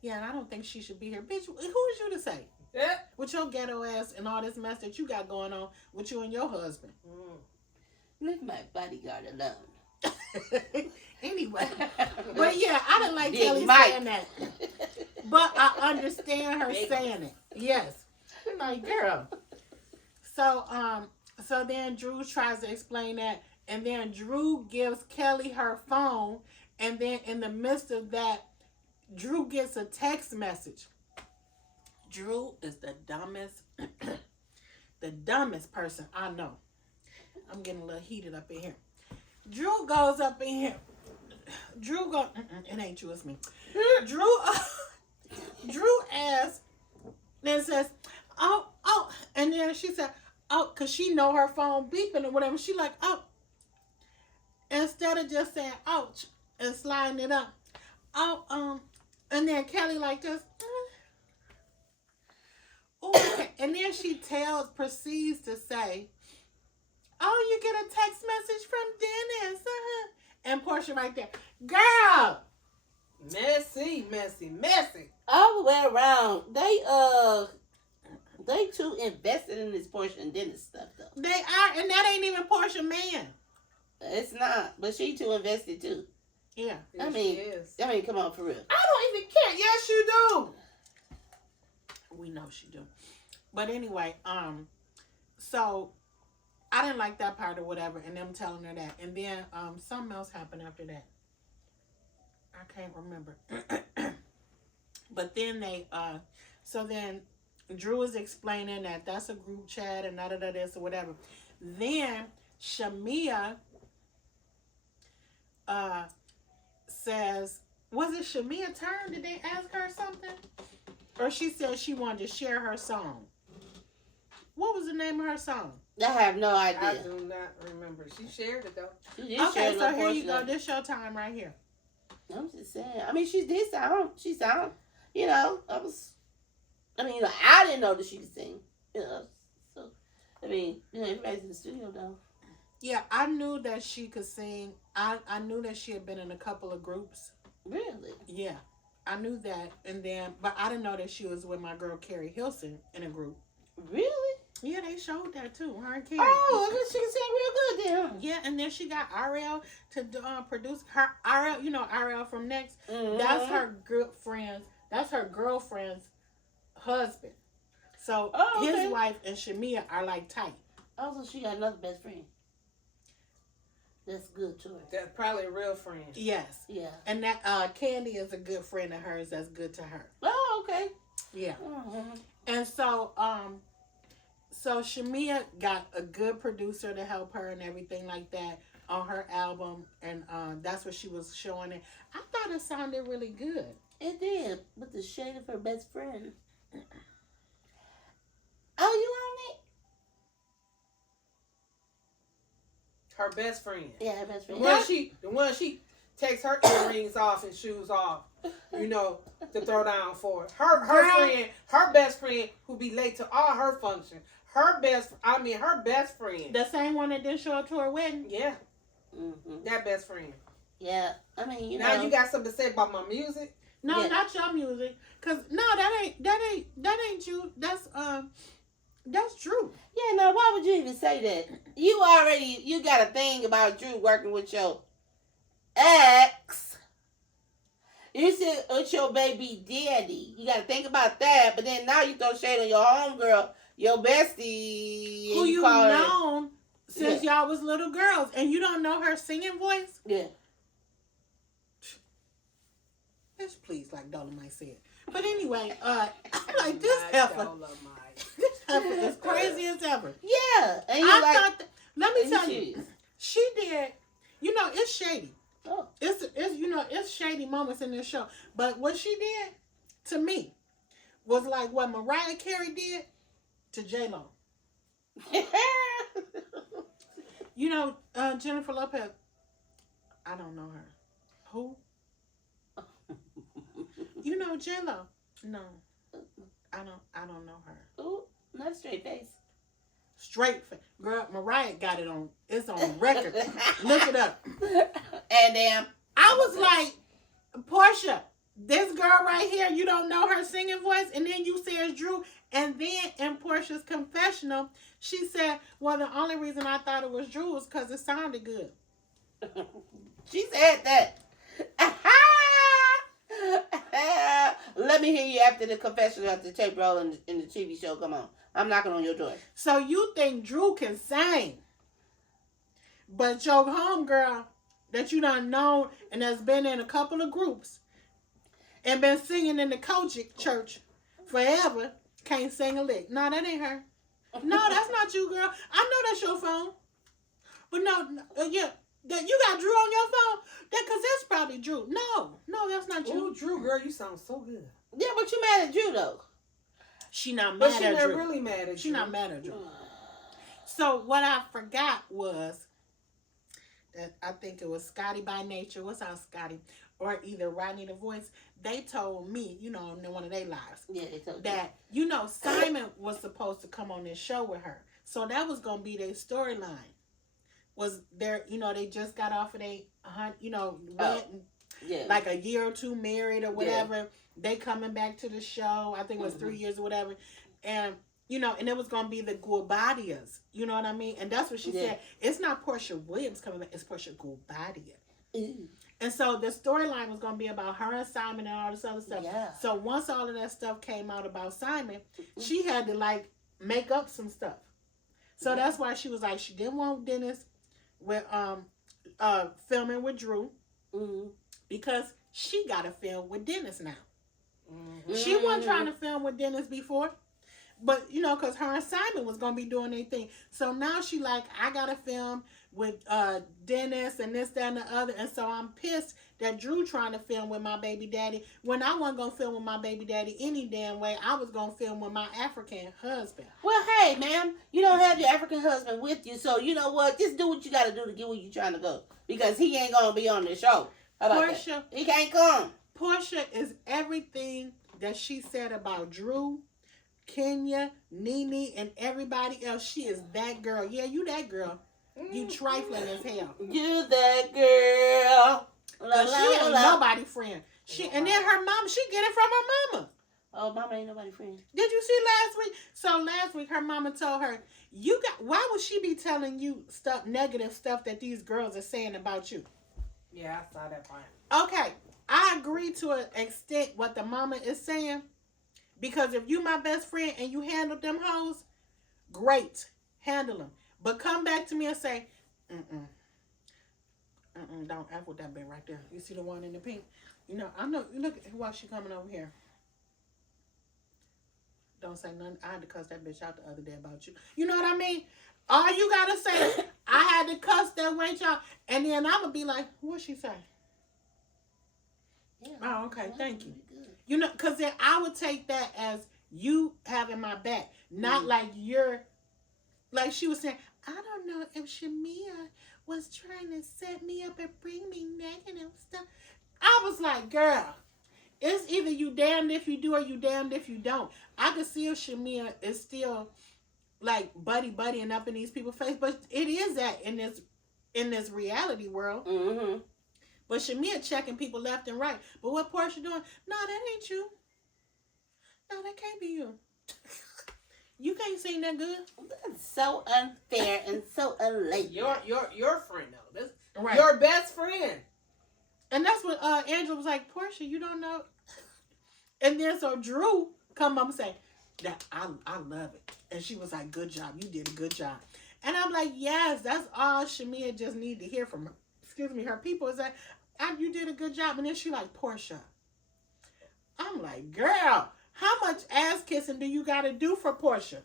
Yeah, and I don't think she should be here. Bitch, who is you to say? Yeah. With your ghetto ass and all this mess that you got going on with you and your husband. Leave my bodyguard alone. Anyway, but yeah, I didn't like Big Kelly Mike. saying that, but I understand her saying it. Yes, like girl. So then Drew tries to explain that, and then Drew gives Kelly her phone, and then in the midst of that, Drew gets a text message. Drew is the dumbest person I know. I'm getting a little heated up in here. Drew goes up in here. Drew go. It ain't you, it's me. Drew. Drew asked, then says, oh, and then she said, oh, cause she know her phone beeping or whatever. She like, oh, instead of just saying ouch and sliding it up, oh, and then Kelly like this, oh, and then she proceeds to say, oh, you get a text message from Dennis, and Portia right there, girl. Messy. All the way around, they too invested in this Portia and Dennis stuff though. They are, and that ain't even Portia man. It's not, but she too invested too. Yeah. Yes, I mean, she is. come on, for real. I don't even care. Yes, you do. We know she do. But anyway, so I didn't like that part or whatever, and them telling her that. And then something else happened after that. I can't remember. But then so then Drew is explaining that that's a group chat and none of that is or whatever. Then Shamia says, was it Shamia's turn? Did they ask her something? Or she said she wanted to share her song. What was the name of her song? I have no idea. I do not remember. She shared it though. Okay, so here you go. This your time right here. I'm just saying. I mean, she sound. You know, I didn't know that she could sing. You know, so I mean, everybody's in the studio though. Yeah, I knew that she could sing. I knew that she had been in a couple of groups. Really? Yeah, I knew that, and then, but I didn't know that she was with my girl Carrie Hilson in a group. Really? Yeah, they showed that too. Her and Carrie. Oh, I guess she can sing real good then. Yeah, and then she got RL to produce her. RL, you know RL from Next. Mm-hmm. That's her good friend. That's her girlfriend's husband. So his wife and Shamia are like tight. Also, she got another best friend. That's good to her. That's probably a real friend. Yes. Yeah. And that Candy is a good friend of hers. That's good to her. Oh, okay. Yeah. Mm-hmm. And so so Shamia got a good producer to help her and everything like that on her album, and that's what she was showing it. I thought it sounded really good. It did, with the shade of her best friend. Oh, you on it? Her best friend. Yeah, her best friend. The one she takes her earrings off and shoes off, you know, to throw down for it. Her best friend who be late to all her functions. Her best friend. The same one that didn't show up to her wedding. Yeah. Mm-hmm. That best friend. Yeah, I mean, you know. Now you got something to say about my music? No, Yeah. not your music. Cause no, that ain't you. That's Drew. Yeah, now why would you even say that? You got a thing about Drew working with your ex. You said with your baby daddy. You got to think about that. But then now you throw shade on your homegirl, your bestie. Who you known since y'all was little girls, and you don't know her singing voice? Yeah. Bitch, please, like Dolomite said. But anyway, I'm like, this heifer. This heifer is crazy as ever. Yeah. And let me tell you, she did, you know, it's shady. Oh. It's shady moments in this show. But what she did to me was like what Mariah Carey did to J-Lo. You know, Jennifer Lopez, I don't know her. Who? You know J-Lo? No. I don't know her. Ooh, not a straight face. Straight face. Girl, Mariah got it on. It's on record. Look it up. And I was like, Portia, this girl right here, you don't know her singing voice, and then you say it's Drew. And then in Portia's confessional, she said, well, the only reason I thought it was Drew was because it sounded good. She said that. Let me hear you after the confessional, after the tape roll in the TV show. Come on. I'm knocking on your door. So you think Drew can sing, but your homegirl that you done known and has been in a couple of groups and been singing in the Kojic church forever can't sing a lick. No, that ain't her. No, that's not you, girl. I know that's your phone. But no, yeah. That you got Drew on your phone? Because that's probably Drew. No, that's not you. Ooh, Drew, girl, you sound so good. Yeah, but you mad at Drew though. She not But mad she at not Drew. really mad at She you. not mad at Drew. So what I forgot was that I think it was Scotty by Nature. What's our Scotty? Or either Rodney the Voice. They told me, in one of their lives. Yeah, they told that, Simon was supposed to come on this show with her. So that was going to be their storyline. Was there, they just got off of like a year or two married or whatever. Yeah. They coming back to the show. I think it was 3 years or whatever. And, and it was going to be the Gulbadias. You know what I mean? And that's what she said. It's not Portia Williams coming back. It's Portia Gulbadia. And so the storyline was going to be about her and Simon and all this other stuff. Yeah. So once all of that stuff came out about Simon, she had to, make up some stuff. So that's why she was like, she didn't want Dennis with filming with Drew because she got to film with Dennis now. She wasn't trying to film with Dennis before, but because her and Simon was gonna be doing their thing. So now she like, I gotta film with Dennis and this, that, and the other, and so I'm pissed that Drew trying to film with my baby daddy when I wasn't gonna film with my baby daddy any damn way. I was gonna film with my African husband. Well, hey, ma'am, you don't have your African husband with you, so you know what? Just do what you gotta do to get where you trying to go, because he ain't gonna be on the show. How about Portia, that? He can't come. Portia is everything that she said about Drew, Kenya, Nene, and everybody else. She is that girl. Yeah, you that girl. You trifling as hell. You that girl. She ain't nobody friend. And then her mom, she get it from her mama. Oh, mama ain't nobody friend. Did you see last week? So last week her mama told her, why would she be telling you negative stuff that these girls are saying about you? Yeah, I saw that part. Okay, I agree to an extent what the mama is saying. Because if you my best friend and you handle them hoes, great. Handle them. But come back to me and say, don't F with that bitch right there. You see the one in the pink? I know, look why she coming over here. Don't say nothing. I had to cuss that bitch out the other day about you. You know what I mean? All you gotta say, I had to cuss that wench out. And then I'm gonna be like, what she say? Yeah, oh, okay, thank you. Because then I would take that as you having my back. Not like you're, like she was saying, I don't know if Shamia was trying to set me up and bring me negative stuff. I was like, girl, it's either you damned if you do or you damned if you don't. I could see if Shamia is still like buddying up in these people's face, but it is that in this reality world. Mm-hmm. But Shamia checking people left and right. But what Portia doing? No, that ain't you. No, that can't be you. You can't sing that good. That's so unfair and so unlike your friend though. This right. Your best friend. And that's what Angela was like, Portia, you don't know. And then so Drew come up and say, that I love it. And she was like, good job. You did a good job. And I'm like, yes, that's all Shamia just need to hear from her. Excuse me, her people is like, you did a good job. And then she like, Portia. I'm like, girl, how much ass kissing do you got to do for Portia?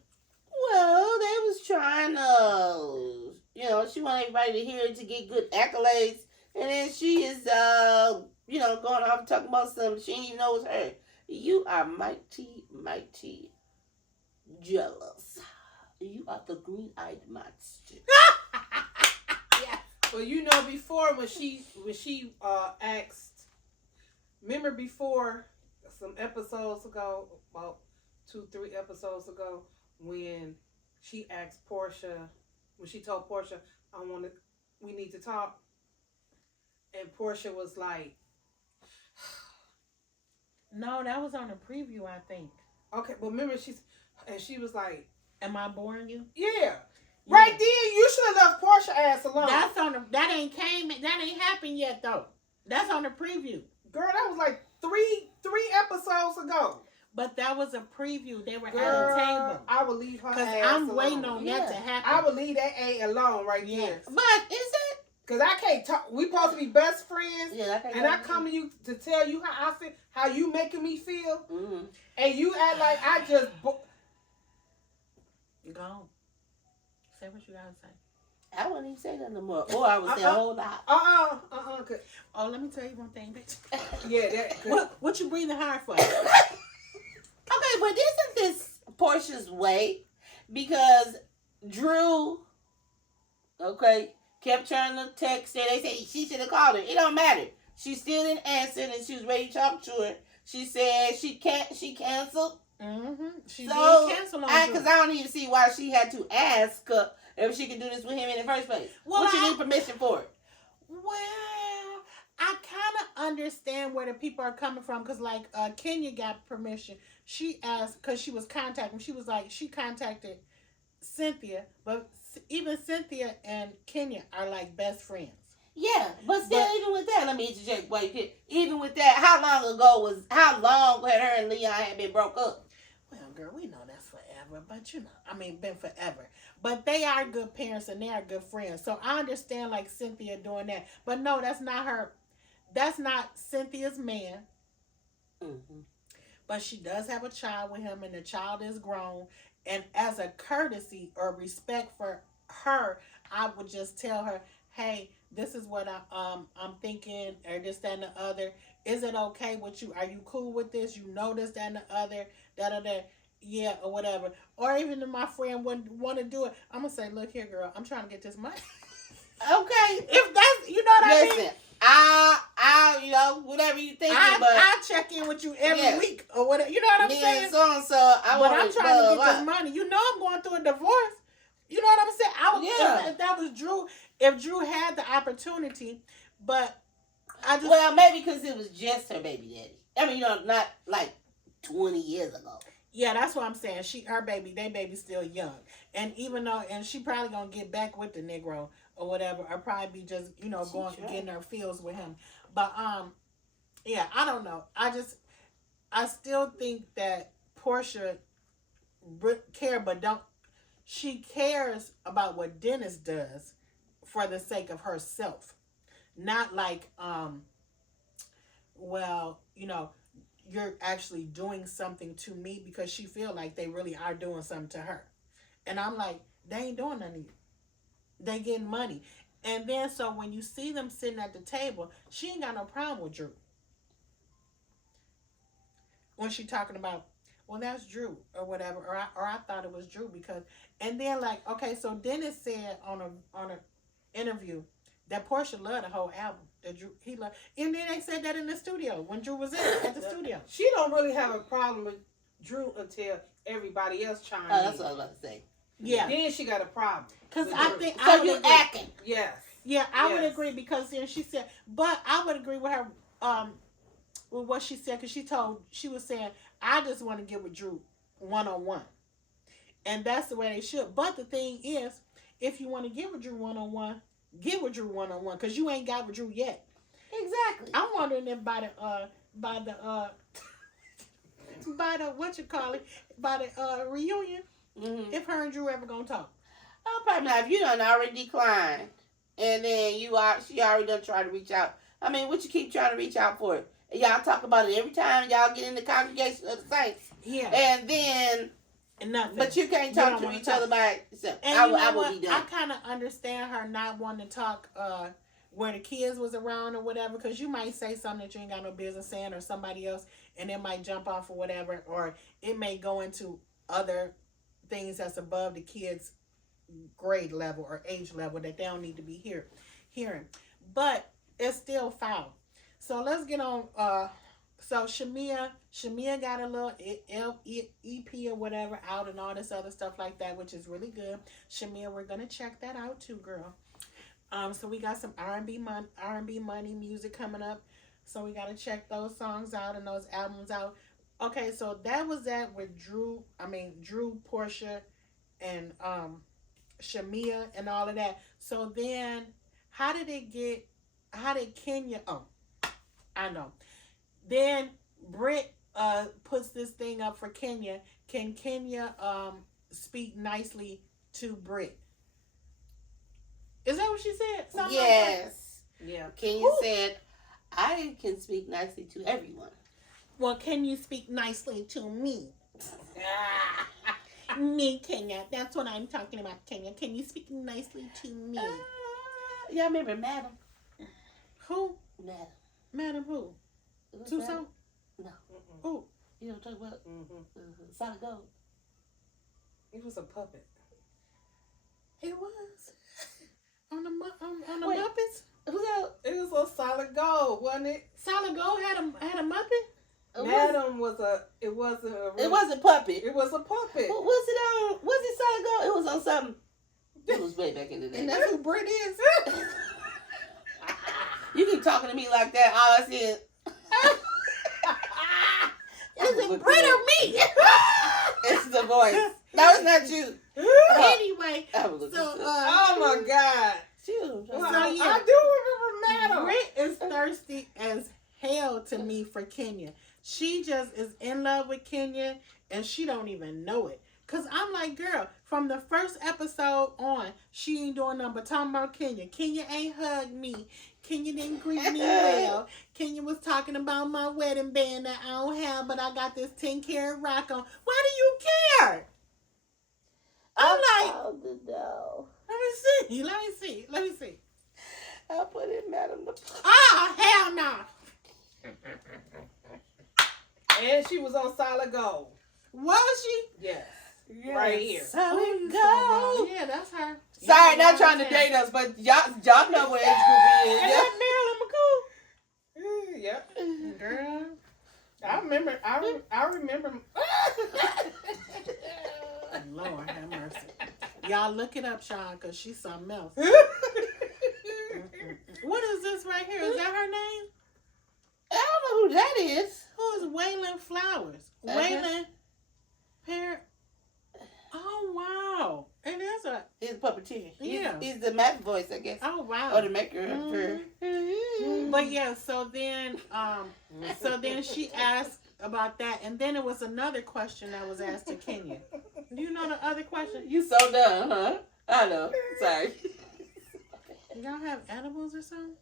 Well, they was trying to, she wanted everybody to hear it to get good accolades. And then she is, going off talking about something she didn't even know was her. You are mighty, mighty jealous. You are the green-eyed monster. Yeah. Well, before when she asked, remember before some episodes ago, about 2-3 episodes ago, when she asked Portia, when she told Portia, we need to talk, and Portia was like, no, that was on a preview, I think. Okay, but remember she was like, am I boring you? Yeah. Right then, you should have left Portia ass alone. That ain't happened yet though. That's on the preview. Girl, that was like three episodes ago. But that was a preview. They were at a table. I would leave her ass alone. Because I'm waiting on that to happen. I would leave that A alone right there. But is it? Because I can't talk. We supposed to be best friends. Yeah, and I come to you to tell you how I feel, how you making me feel. Mm-hmm. And you act like I just... You gone. Say what you gotta say. I wouldn't even say that no more. Or I would say a whole lot. Oh, let me tell you one thing, bitch. Yeah, that. What you breathing hard for? Okay, but isn't this Portia's way? Because Drew, okay, kept trying to text her. They say she should have called her. It don't matter. She still didn't answer, and she was ready to talk to her. She said she canceled. Mm-hmm. She So, did cancel on Drew. because I don't even see why she had to ask if she could do this with him in the first place. Well, What you need permission for? Well, I kind of understand where the people are coming from because, like, Kenya got permission. She asked because she was contacting. She was like, she contacted Cynthia, but even Cynthia and Kenya are like best friends. Yeah, but still, even with that, let me interject. Even with that, how long had her and Leon had been broke up? Well, girl, we know that's forever, but been forever. But they are good parents and they are good friends. So I understand like Cynthia doing that. But no, that's not her. That's not Cynthia's man. Mm-hmm. But she does have a child with him and the child is grown. And as a courtesy or respect for her, I would just tell her, hey, this is what I'm thinking, or this, that, and the other. Is it okay with you? Are you cool with this? You know this, that, and the other, da-da-da. Yeah, or whatever. Or even if my friend wouldn't want to do it, I'm going to say, look here, girl, I'm trying to get this money. Okay. If that's, you know what I mean? Listen, I whatever you think, but I check in with you every week or whatever. You know what I'm saying? So I'm trying to get this money. You know I'm going through a divorce. You know what I'm saying? If that was Drew, if Drew had the opportunity, but I just maybe because it was just her baby daddy. I mean, not like 20 years ago. Yeah, that's what I'm saying. Their baby's still young, and even though, and she probably gonna get back with the Negro or whatever, or probably be just getting her feels with him. But yeah, I don't know. I still think that Portia she cares about what Dennis does for the sake of herself, not like you're actually doing something to me, because she feel like they really are doing something to her. And I'm like, they ain't doing nothing. They getting money. And then so when you see them sitting at the table, she ain't got no problem with Drew. When she talking about, well, that's Drew or whatever, or I thought it was Drew because, and then like, okay, so Dennis said on a interview that Portia loved the whole album. That Drew, he loved, and then they said that in the studio when Drew was at the studio. She don't really have a problem with Drew until everybody else chimed in. That's what I was about to say. Yeah. Then she got a problem. Because I think so you acting. Yes. Yeah, I would agree because then she said, but I would agree with her with what she said, because she was saying, I just want to get with Drew one-on-one. And that's the way they should. But the thing is, if you want to get with Drew one-on-one, get with Drew one-on-one, because you ain't got with Drew yet. Exactly. I'm wondering if by the reunion, mm-hmm. if her and Drew ever gonna talk. Oh, probably not. If you done already declined, and then she already done try to reach out. I mean, what you keep trying to reach out for? And y'all talk about it every time y'all get in the congregation of the saints. Yeah. And then nothing. But you can't talk to each other by yourself. And I would be done. I kind of understand her not wanting to talk where the kids was around or whatever, because you might say something that you ain't got no business saying, or somebody else, and it might jump off or whatever, or it may go into other things that's above the kids' grade level or age level that they don't need to be hearing. But it's still foul. So let's get on. So Shamia got a little EP or whatever out, and all this other stuff like that, which is really good. Shamia, we're gonna check that out too, girl. So we got some R&B money music coming up. So we gotta check those songs out and those albums out. Okay, so that was that with Drew, Portia, and Shamia and all of that. So then how did Kenya, I know. Then Britt puts this thing up for Kenya. Can Kenya speak nicely to Britt? Is that what she said? Something yes. Like that? Yeah. Kenya said, I can speak nicely to everyone. Well, can you speak nicely to me? Me, Kenya. That's what I'm talking about, Kenya. Can you speak nicely to me? Y'all remember Madam? Who? Madam. Madam who? Tucson? No. Who? You know what I'm talking about? Solid Gold. It was a puppet. It was. On the Wait. Muppets? Who else? It was a Solid Gold, wasn't it? Solid Gold had a Muppet? Madam was a. It wasn't a. It wasn't Puppet. It was a puppet. What was it on? Was it Solid Gold? It was on something. It was way back in the day. And that's who Britt is. You keep talking to me like that. All I see is. Is it Britt or me? It's the voice. No, it's not you. Anyway, so Oh my God. Shoot. Well, So, yeah. I do remember Madam. Britt is thirsty as hell to me for Kenya. She just is in love with Kenya and she don't even know it. Cause I'm like, girl, from the first episode on, she ain't doing nothing but talking about Kenya. Kenya ain't hugged me. Kenya didn't greet me well. Kenya was talking about my wedding band that I don't have, but I got this 10-carat rock on. Why do you care? I'm like, No. let me see. I put in Madam the. Ah, hell no. And she was on Solid Gold. Was she? Yes. Yes. Right here. Solid So Gold. wrong. Yeah, that's her. Sorry, Yeah, not trying to date us, but y'all know what age group we Is is. that Marilyn McCool? Yep. Girl. I remember. I remember. Lord have mercy. Y'all look it up, Sean, because she's something else. What is this right here? Is that her name? I don't know who that is. Who is Waylon Flowers? Waylon Pear. Oh, wow. It is a. He's a puppeteer. Yeah. He's the Matt voice, I guess. Oh, wow. Or the maker of her. But yeah, so then she asked about that, and then it was another question that was asked to Kenya. Do you know the other question? You so dumb, huh? I know. Sorry. Y'all have edibles or something?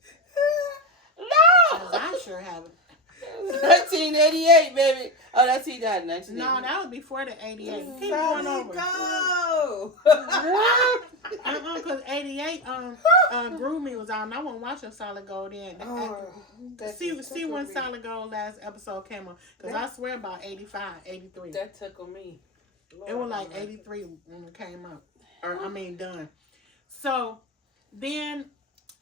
No! 'Cause I sure haven't. 1988, baby. Oh, that's he died in 1988. No, that was before the 88. Keep Solid going over. Gold. Because 88, Groovy was on. I wasn't watching Solid Gold then. See when Solid Gold last episode came on. Because I swear about 85, 83. That tickled me. It was like 83 when it came out. Done. So then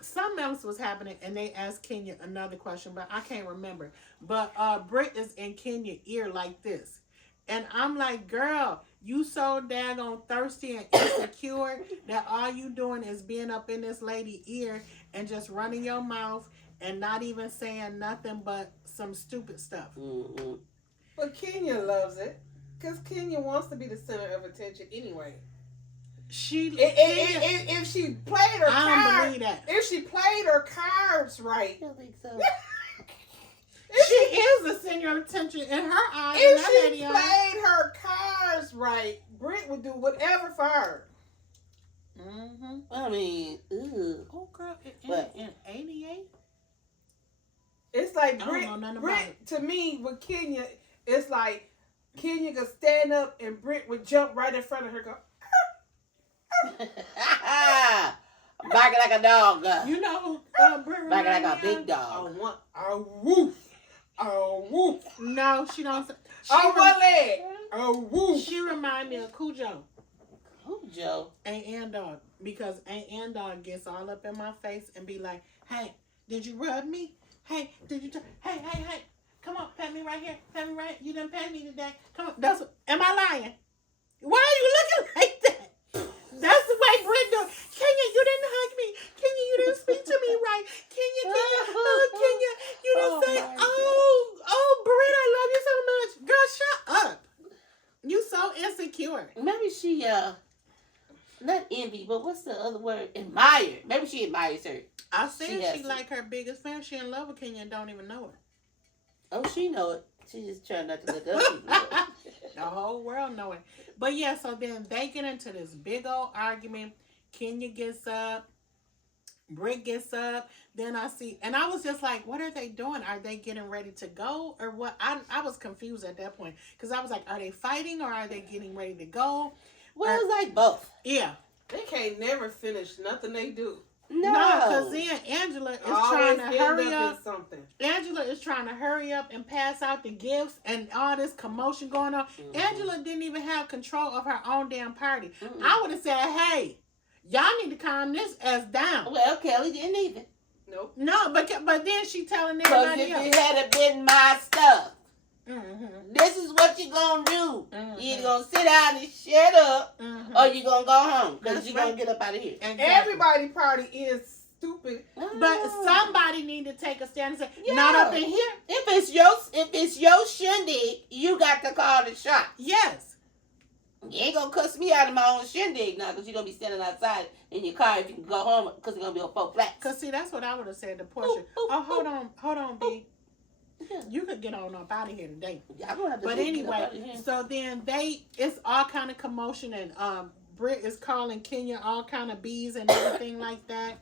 something else was happening and they asked Kenya another question, but I can't remember. But Britt is in Kenya's ear like this. And I'm like, girl, you so daggone thirsty and insecure that all you doing is being up in this lady's ear and just running your mouth and not even saying nothing but some stupid stuff. Mm-hmm. But Kenya loves it. Because Kenya wants to be the center of attention anyway. If she played her I don't cards, believe that. if she played her cards right, I don't think so. She is the center of attention in her eyes. if she played her cards right, Britt would do whatever for her. Mm-hmm. I mean, ew. Oh, girl, in 88? It's like I don't know nothing about Britt to me with Kenya, it's like Kenya could stand up and Britt would jump right in front of her. Go, Barking like a dog. You know who Britt Barking like a reminds me big of? dog. a woof, a woof, No, she don't. on one leg, a woof. She remind me of Cujo. Who, Joe? Aunt Ann Dog. Because Aunt Ann Dog gets all up in my face and be like, hey, did you rub me? Hey, did you hey, come on, pat me right here. Pat me right here. You done pat me today. Come on. Am I lying? Why are you looking like that? That's the way Britt do. Kenya, you didn't hug me. Kenya, you didn't speak to me right. Kenya, Kenya, you didn't say, Britt, I love you so much. Girl, shut up. You so insecure. Maybe she, not envy, but what's the other word? Admire. Maybe she admires her. I said has she to. like her biggest fan. She in love with Kenya and don't even know it. Oh, she know it. She just trying not to let the other people know it. The whole world know it. But yeah, so then they get into this big old argument. Kenya gets up Britt gets up. Then I see, and I was just like, what are they doing? Are they getting ready to go or what? I was confused at that point because I was like, are they fighting or are they getting ready to go? Well, it was like both. Yeah. They can't never finish nothing they do. No, because then Angela is Always trying to hurry end up. in something. Angela is trying to hurry up and pass out the gifts and all this commotion going on. Mm-hmm. Angela didn't even have control of her own damn party. Mm-hmm. I would have said, hey, y'all need to calm this ass down. Well, Kelly didn't even. Nope. No, but then she telling everybody else. Because if it had been my stuff, mm-hmm. this is what you gonna do. Mm-hmm. You either gonna sit down and shut up, mm-hmm. or you gonna go home because you gonna get up out of here. Exactly. Everybody's party is stupid, but somebody need to take a stand and say, not up in here. If it's your shindig, you got to call the shot. Yes. You ain't gonna cuss me out of my own shindig now because you're gonna be standing outside in your car if you can go home because it's gonna be on 4 flats. Because see, that's what I would have said to Portia. Oh, hold on, B. Yeah. You could get on up out of here today. Yeah, I'm gonna have to but anyway, so then it's all kind of commotion and Britt is calling Kenya all kind of bees and everything like that.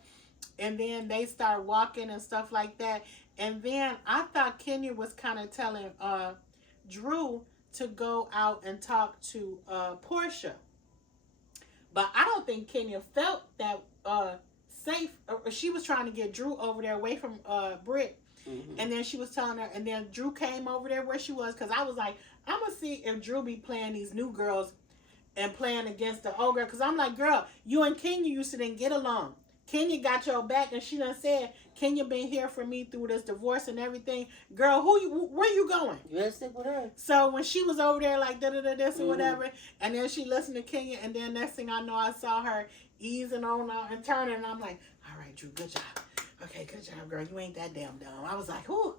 And then they start walking and stuff like that. And then I thought Kenya was kind of telling Drew to go out and talk to Portia. But I don't think Kenya felt that safe. She was trying to get Drew over there away from Britt. Mm-hmm. And then she was telling her, and then Drew came over there where she was, because I was like, I'm going to see if Drew be playing these new girls and playing against the old girl. Because I'm like, girl, you and Kenya used to then get along. Kenya got your back, and she done said, Kenya been here for me through this divorce and everything. Girl, where you going? You better stick with her. So when she was over there like this or whatever, and then she listened to Kenya, and then next thing I know, I saw her easing on out and turning, and I'm like, all right, Drew, good job. Okay, good job, girl. You ain't that damn dumb. I was like, whoo.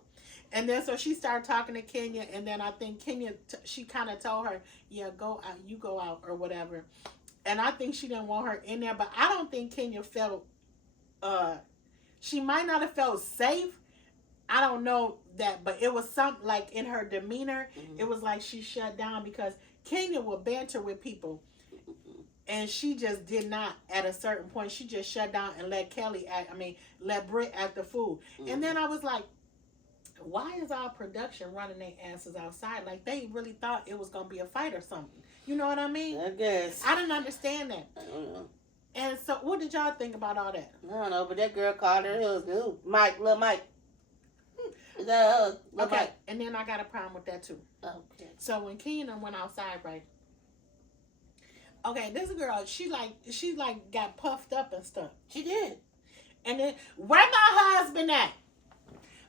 And then so she started talking to Kenya, and then I think Kenya, she kind of told her, yeah, go out, you go out or whatever. And I think she didn't want her in there, but I don't think Kenya felt, she might not have felt safe. I don't know that, but it was something like in her demeanor, it was like she shut down because Kenya will banter with people. And she just did not, at a certain point, she just shut down and let let Britt act the fool. Mm-hmm. And then I was like, why is our production running their asses outside? Like, they really thought it was going to be a fight or something. You know what I mean? I guess. I didn't understand that. I don't know. And so, what did y'all think about all that? I don't know, but that girl called her husband. Who? Little Mike. Is that okay, Mike? And then I got a problem with that, too. Okay. So, when Keenan went outside, right? Okay, this girl, she got puffed up and stuff. She did. And then, where my husband at?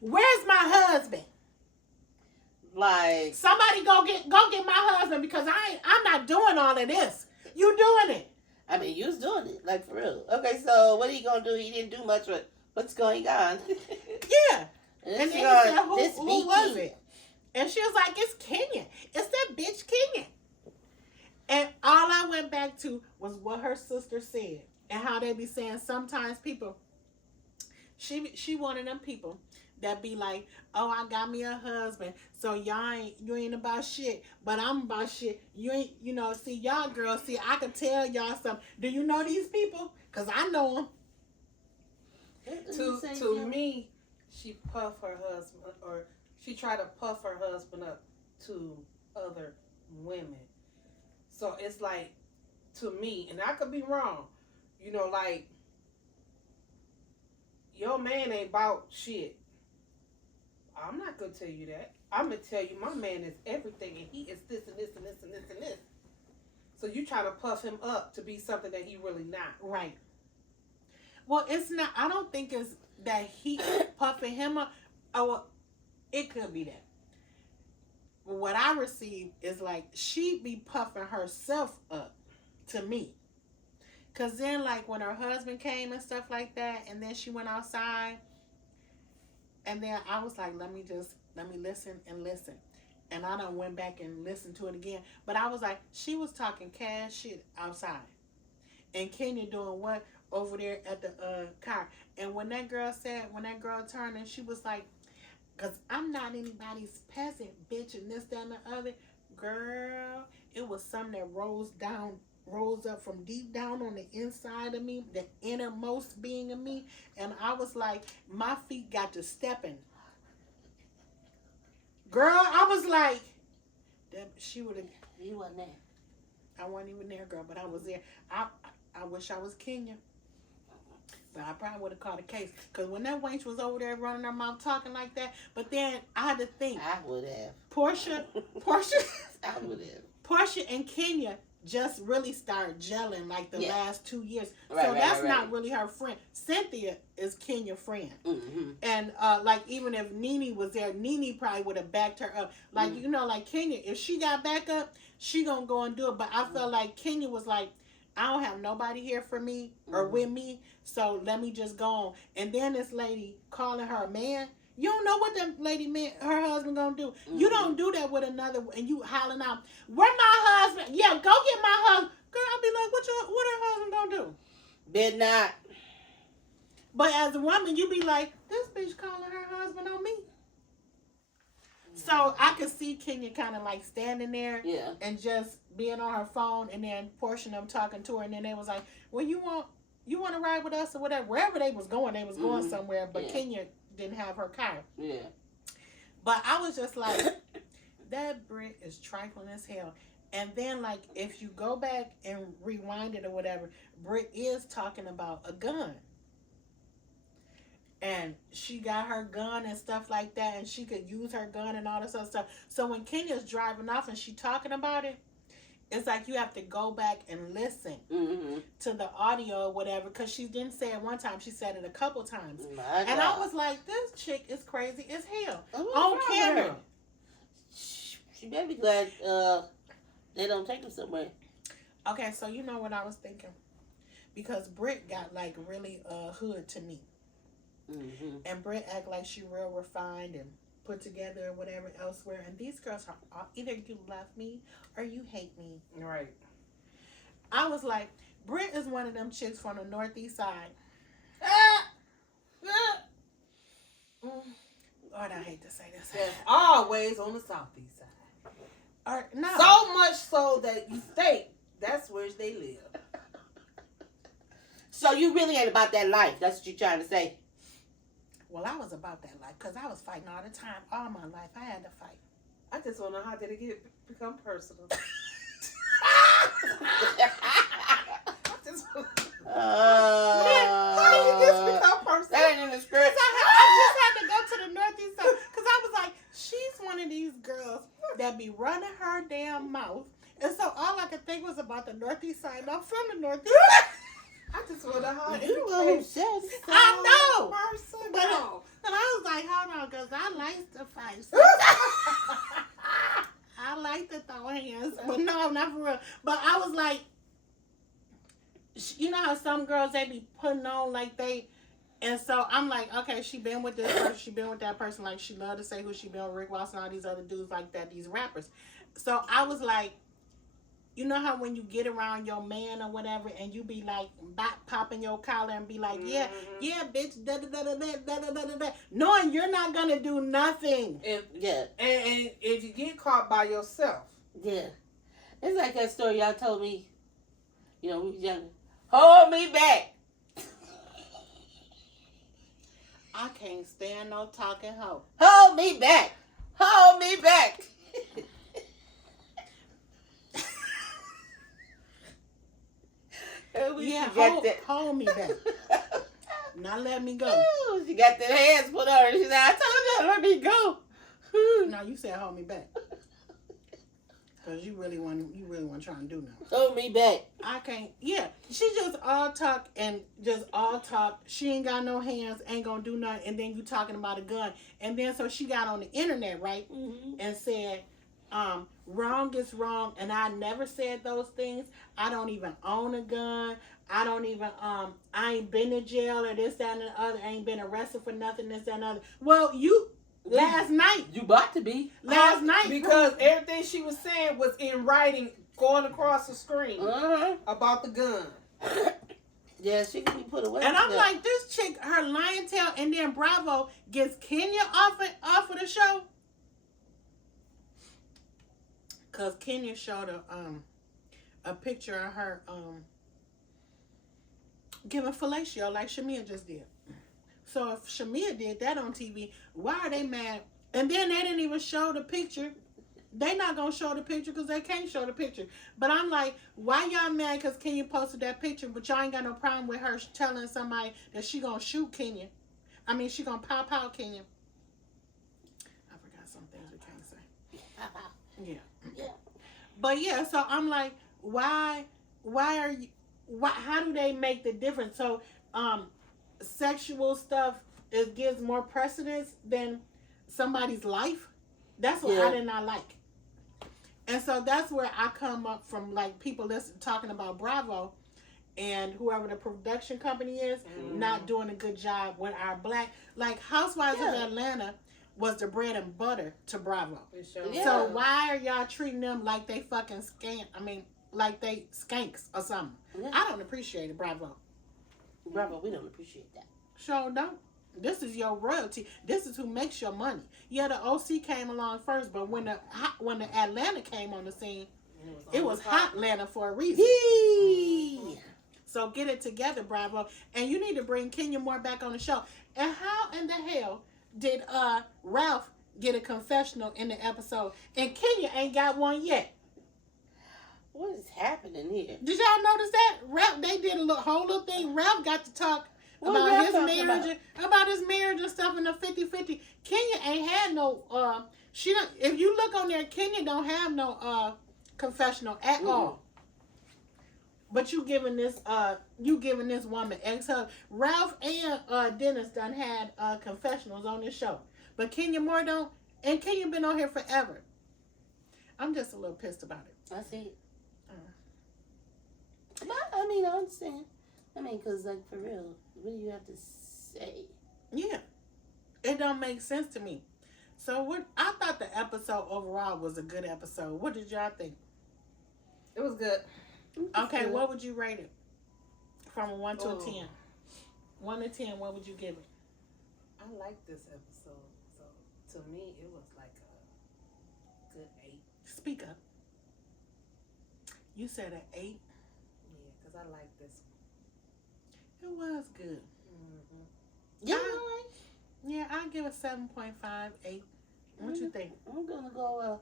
Where's my husband? Like, somebody go get my husband because I'm not doing all of this. You doing it? I mean, you was doing it, like, for real. Okay, so what are you gonna do? He didn't do much with what's going on. Yeah. And then he said, who was it? And she was like, it's Kenya. It's that bitch Kenya. And all I went back to was what her sister said and how they be saying sometimes people, she one of them people that be like, oh, I got me a husband, so you ain't about shit, but I'm about shit. You ain't, see, y'all girls, see, I can tell y'all something. Do you know these people? Because I know them. To me, she puffed her husband, or she tried to puff her husband up to other women. So it's like, to me, and I could be wrong, like, your man ain't about shit. I'm not going to tell you that. I'm going to tell you my man is everything, and he is this and this and this and this and this. So you try to puff him up to be something that he really not. Right. Well, it's not, I don't think it's that he puffing him up. Oh, well, it could be that. What I receive is like she be puffing herself up to me. Because then like when her husband came and stuff like that, and then she went outside, and then I was like, let me listen and listen. And I done went back and listened to it again. But I was like, she was talking cash shit outside. And Kenya doing what over there at the car. And when that girl turned and she was like, because I'm not anybody's peasant, bitch, and this, that, and the other. Girl, it was something that rose up from deep down on the inside of me, the innermost being of me, and I was like, my feet got to stepping. Girl, I was like, she would have. You wasn't there. I wasn't even there, girl, but I was there. I wish I was Kenya. But I probably would have caught a case. Because when that wench was over there running her mouth talking like that, but then I had to think. I would have. Portia, I would have. Portia and Kenya just really started gelling like the last 2 years. Right, so right, that's right. not really her friend. Cynthia is Kenya's friend. Mm-hmm. And like even if Nene was there, Nene probably would have backed her up. Like, you know, like Kenya, if she got back up, she gonna go and do it. But I felt like Kenya was like, I don't have nobody here for me or with me, so let me just go on. And then this lady calling her a man. You don't know what that lady man, her husband gonna do. You don't do that with another, and you hollering out, "Where my husband? Yeah, go get my husband." Girl, I'll be like, what her husband gonna do? Did not. But as a woman, you be like, this bitch calling her husband on me. So I could see Kenya kind of like standing there and just being on her phone, and then Portia them talking to her, and then they was like, well, you want to ride with us or whatever. Wherever they was going somewhere, but Kenya didn't have her car. Yeah. But I was just like, that Brit is trifling as hell. And then, like, if you go back and rewind it or whatever, Brit is talking about a gun. And she got her gun and stuff like that, and she could use her gun and all this other stuff. So when Kenya's driving off and she talking about it, it's like you have to go back and listen to the audio or whatever, because she didn't say it one time. She said it a couple times. And I was like, this chick is crazy as hell. On camera. She better be glad they don't take her somewhere. Okay, so you know what I was thinking? Because Britt got like really hood to me. And Britt act like she real refined and put together or whatever elsewhere. And these girls are either you love me or you hate me. Right. I was like, Britt is one of them chicks from the northeast side. Lord, I hate to say this. That's always on the southeast side. Or, no. So much so that you think that's where they live. So you really ain't about that life. That's what you're trying to say. Well, I was about that life because I was fighting all the time. All my life, I had to fight. I just want to know how did it become personal. How did this become personal? That ain't in the script. I just had to go to the northeast side because I was like, she's one of these girls that be running her damn mouth. And so all I could think was about the northeast side. And I'm from the northeast side. I just want to know how it You became I know. personal. But I was like, hold on, because I like to fight. I like to throw hands. But no, not for real. But I was like, you know how some girls, they be putting on like they, and so I'm like, okay, she been with this person, she been with that person. Like, she love to say who she been with, Rick Ross and all these other dudes like that, these rappers. So I was like, you know how when you get around your man or whatever, and you be like popping your collar and be like, yeah, bitch, da da da da da da da da da, knowing you're not gonna do nothing. And if you get caught by yourself. Yeah. It's like that story y'all told me, you know, we was young. Hold me back. I can't stand no talking hoe. Hold me back. Hold me back. Hold me back. Not let me go. Ooh, she got the hands put on her. She said, I told you, let me go. No, you said hold me back. Because you really want trying to do now. Hold me back. I can't. Yeah, she just all talk and just all talk. She ain't got no hands, ain't gonna do nothing. And then you talking about a gun. And then so she got on the internet, right? And said, wrong is wrong. And I never said those things. I don't even own a gun. I don't even, I ain't been to jail or this, that, and the other. I ain't been arrested for nothing, this, that, and the other. Well, last night. You about to be. Last night. Because everything she was saying was in writing going across the screen about the gun. Yeah, she can be put away. And I'm like, this chick, her lion tail, and then Bravo gets Kenya off of the show. Because Kenya showed a picture of her giving fellatio like Shamia just did. So if Shamia did that on TV, why are they mad? And then they didn't even show the picture. They not gonna show the picture because they can't show the picture. But I'm like, why y'all mad because Kenya posted that picture, but y'all ain't got no problem with her telling somebody that she gonna shoot Kenya. I mean, she gonna pop out Kenya. I forgot some things we can't say. Yeah. But yeah, so I'm like, why are you, how do they make the difference? So, sexual stuff, it gives more precedence than somebody's life. That's what I did not like. And so that's where I come up from, like, people talking about Bravo and whoever the production company is not doing a good job with our black, like Housewives of Atlanta was the bread and butter to Bravo. So why are y'all treating them like they fucking like they skanks or something? I don't appreciate it, Bravo. Bravo, we don't appreciate that. Sure don't. This is your royalty. This is who makes your money. Yeah, the OC came along first, but when the Atlanta came on the scene, it was hot Atlanta for a reason. So get it together, Bravo. And you need to bring Kenya Moore back on the show. And how in the hell did Ralph get a confessional in the episode, and Kenya ain't got one yet? What is happening here? Did y'all notice that? Ralph, they did a whole little thing. Ralph got to talk about his marriage and stuff in the 50-50. Kenya ain't had no she don't, if you look on there, Kenya don't have no confessional at all. But you giving this woman ex-husband. Ralph and Dennis done had confessionals on this show. But Kenya Moore don't, and Kenya been on here forever. I'm just a little pissed about it. I see it. I mean, I understand. I mean, because, like, for real, what do you have to say? Yeah. It don't make sense to me. So I thought the episode overall was a good episode. What did y'all think? It was good. Okay, what would you rate it? From a 1 to a 10. 1 to 10, what would you give it? I like this episode. So, to me, it was like a good 8. Speak up. You said an 8? Yeah, because I like this one. It was good. Yeah, yeah, I'll give it 7.5, 8. What you think? I'm going to go,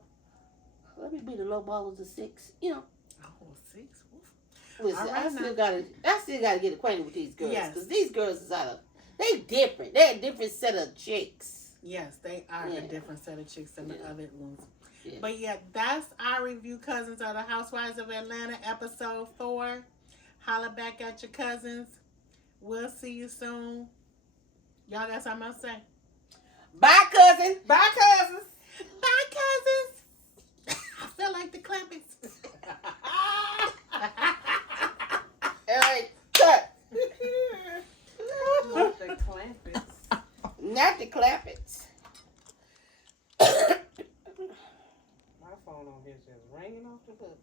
let me be the low ball was a 6, you know. Oh, 6? Listen, right, I still gotta get acquainted with these girls. Because these girls is they different. They're a different set of chicks. Yes, they are a different set of chicks than the other ones. Yeah. But yeah, that's our review, cousins, of the Housewives of Atlanta, episode 4. Holla back at your cousins. We'll see you soon. Y'all got something else to say? Bye, cousins. Bye, cousins. Bye, cousins. I feel like the clappings.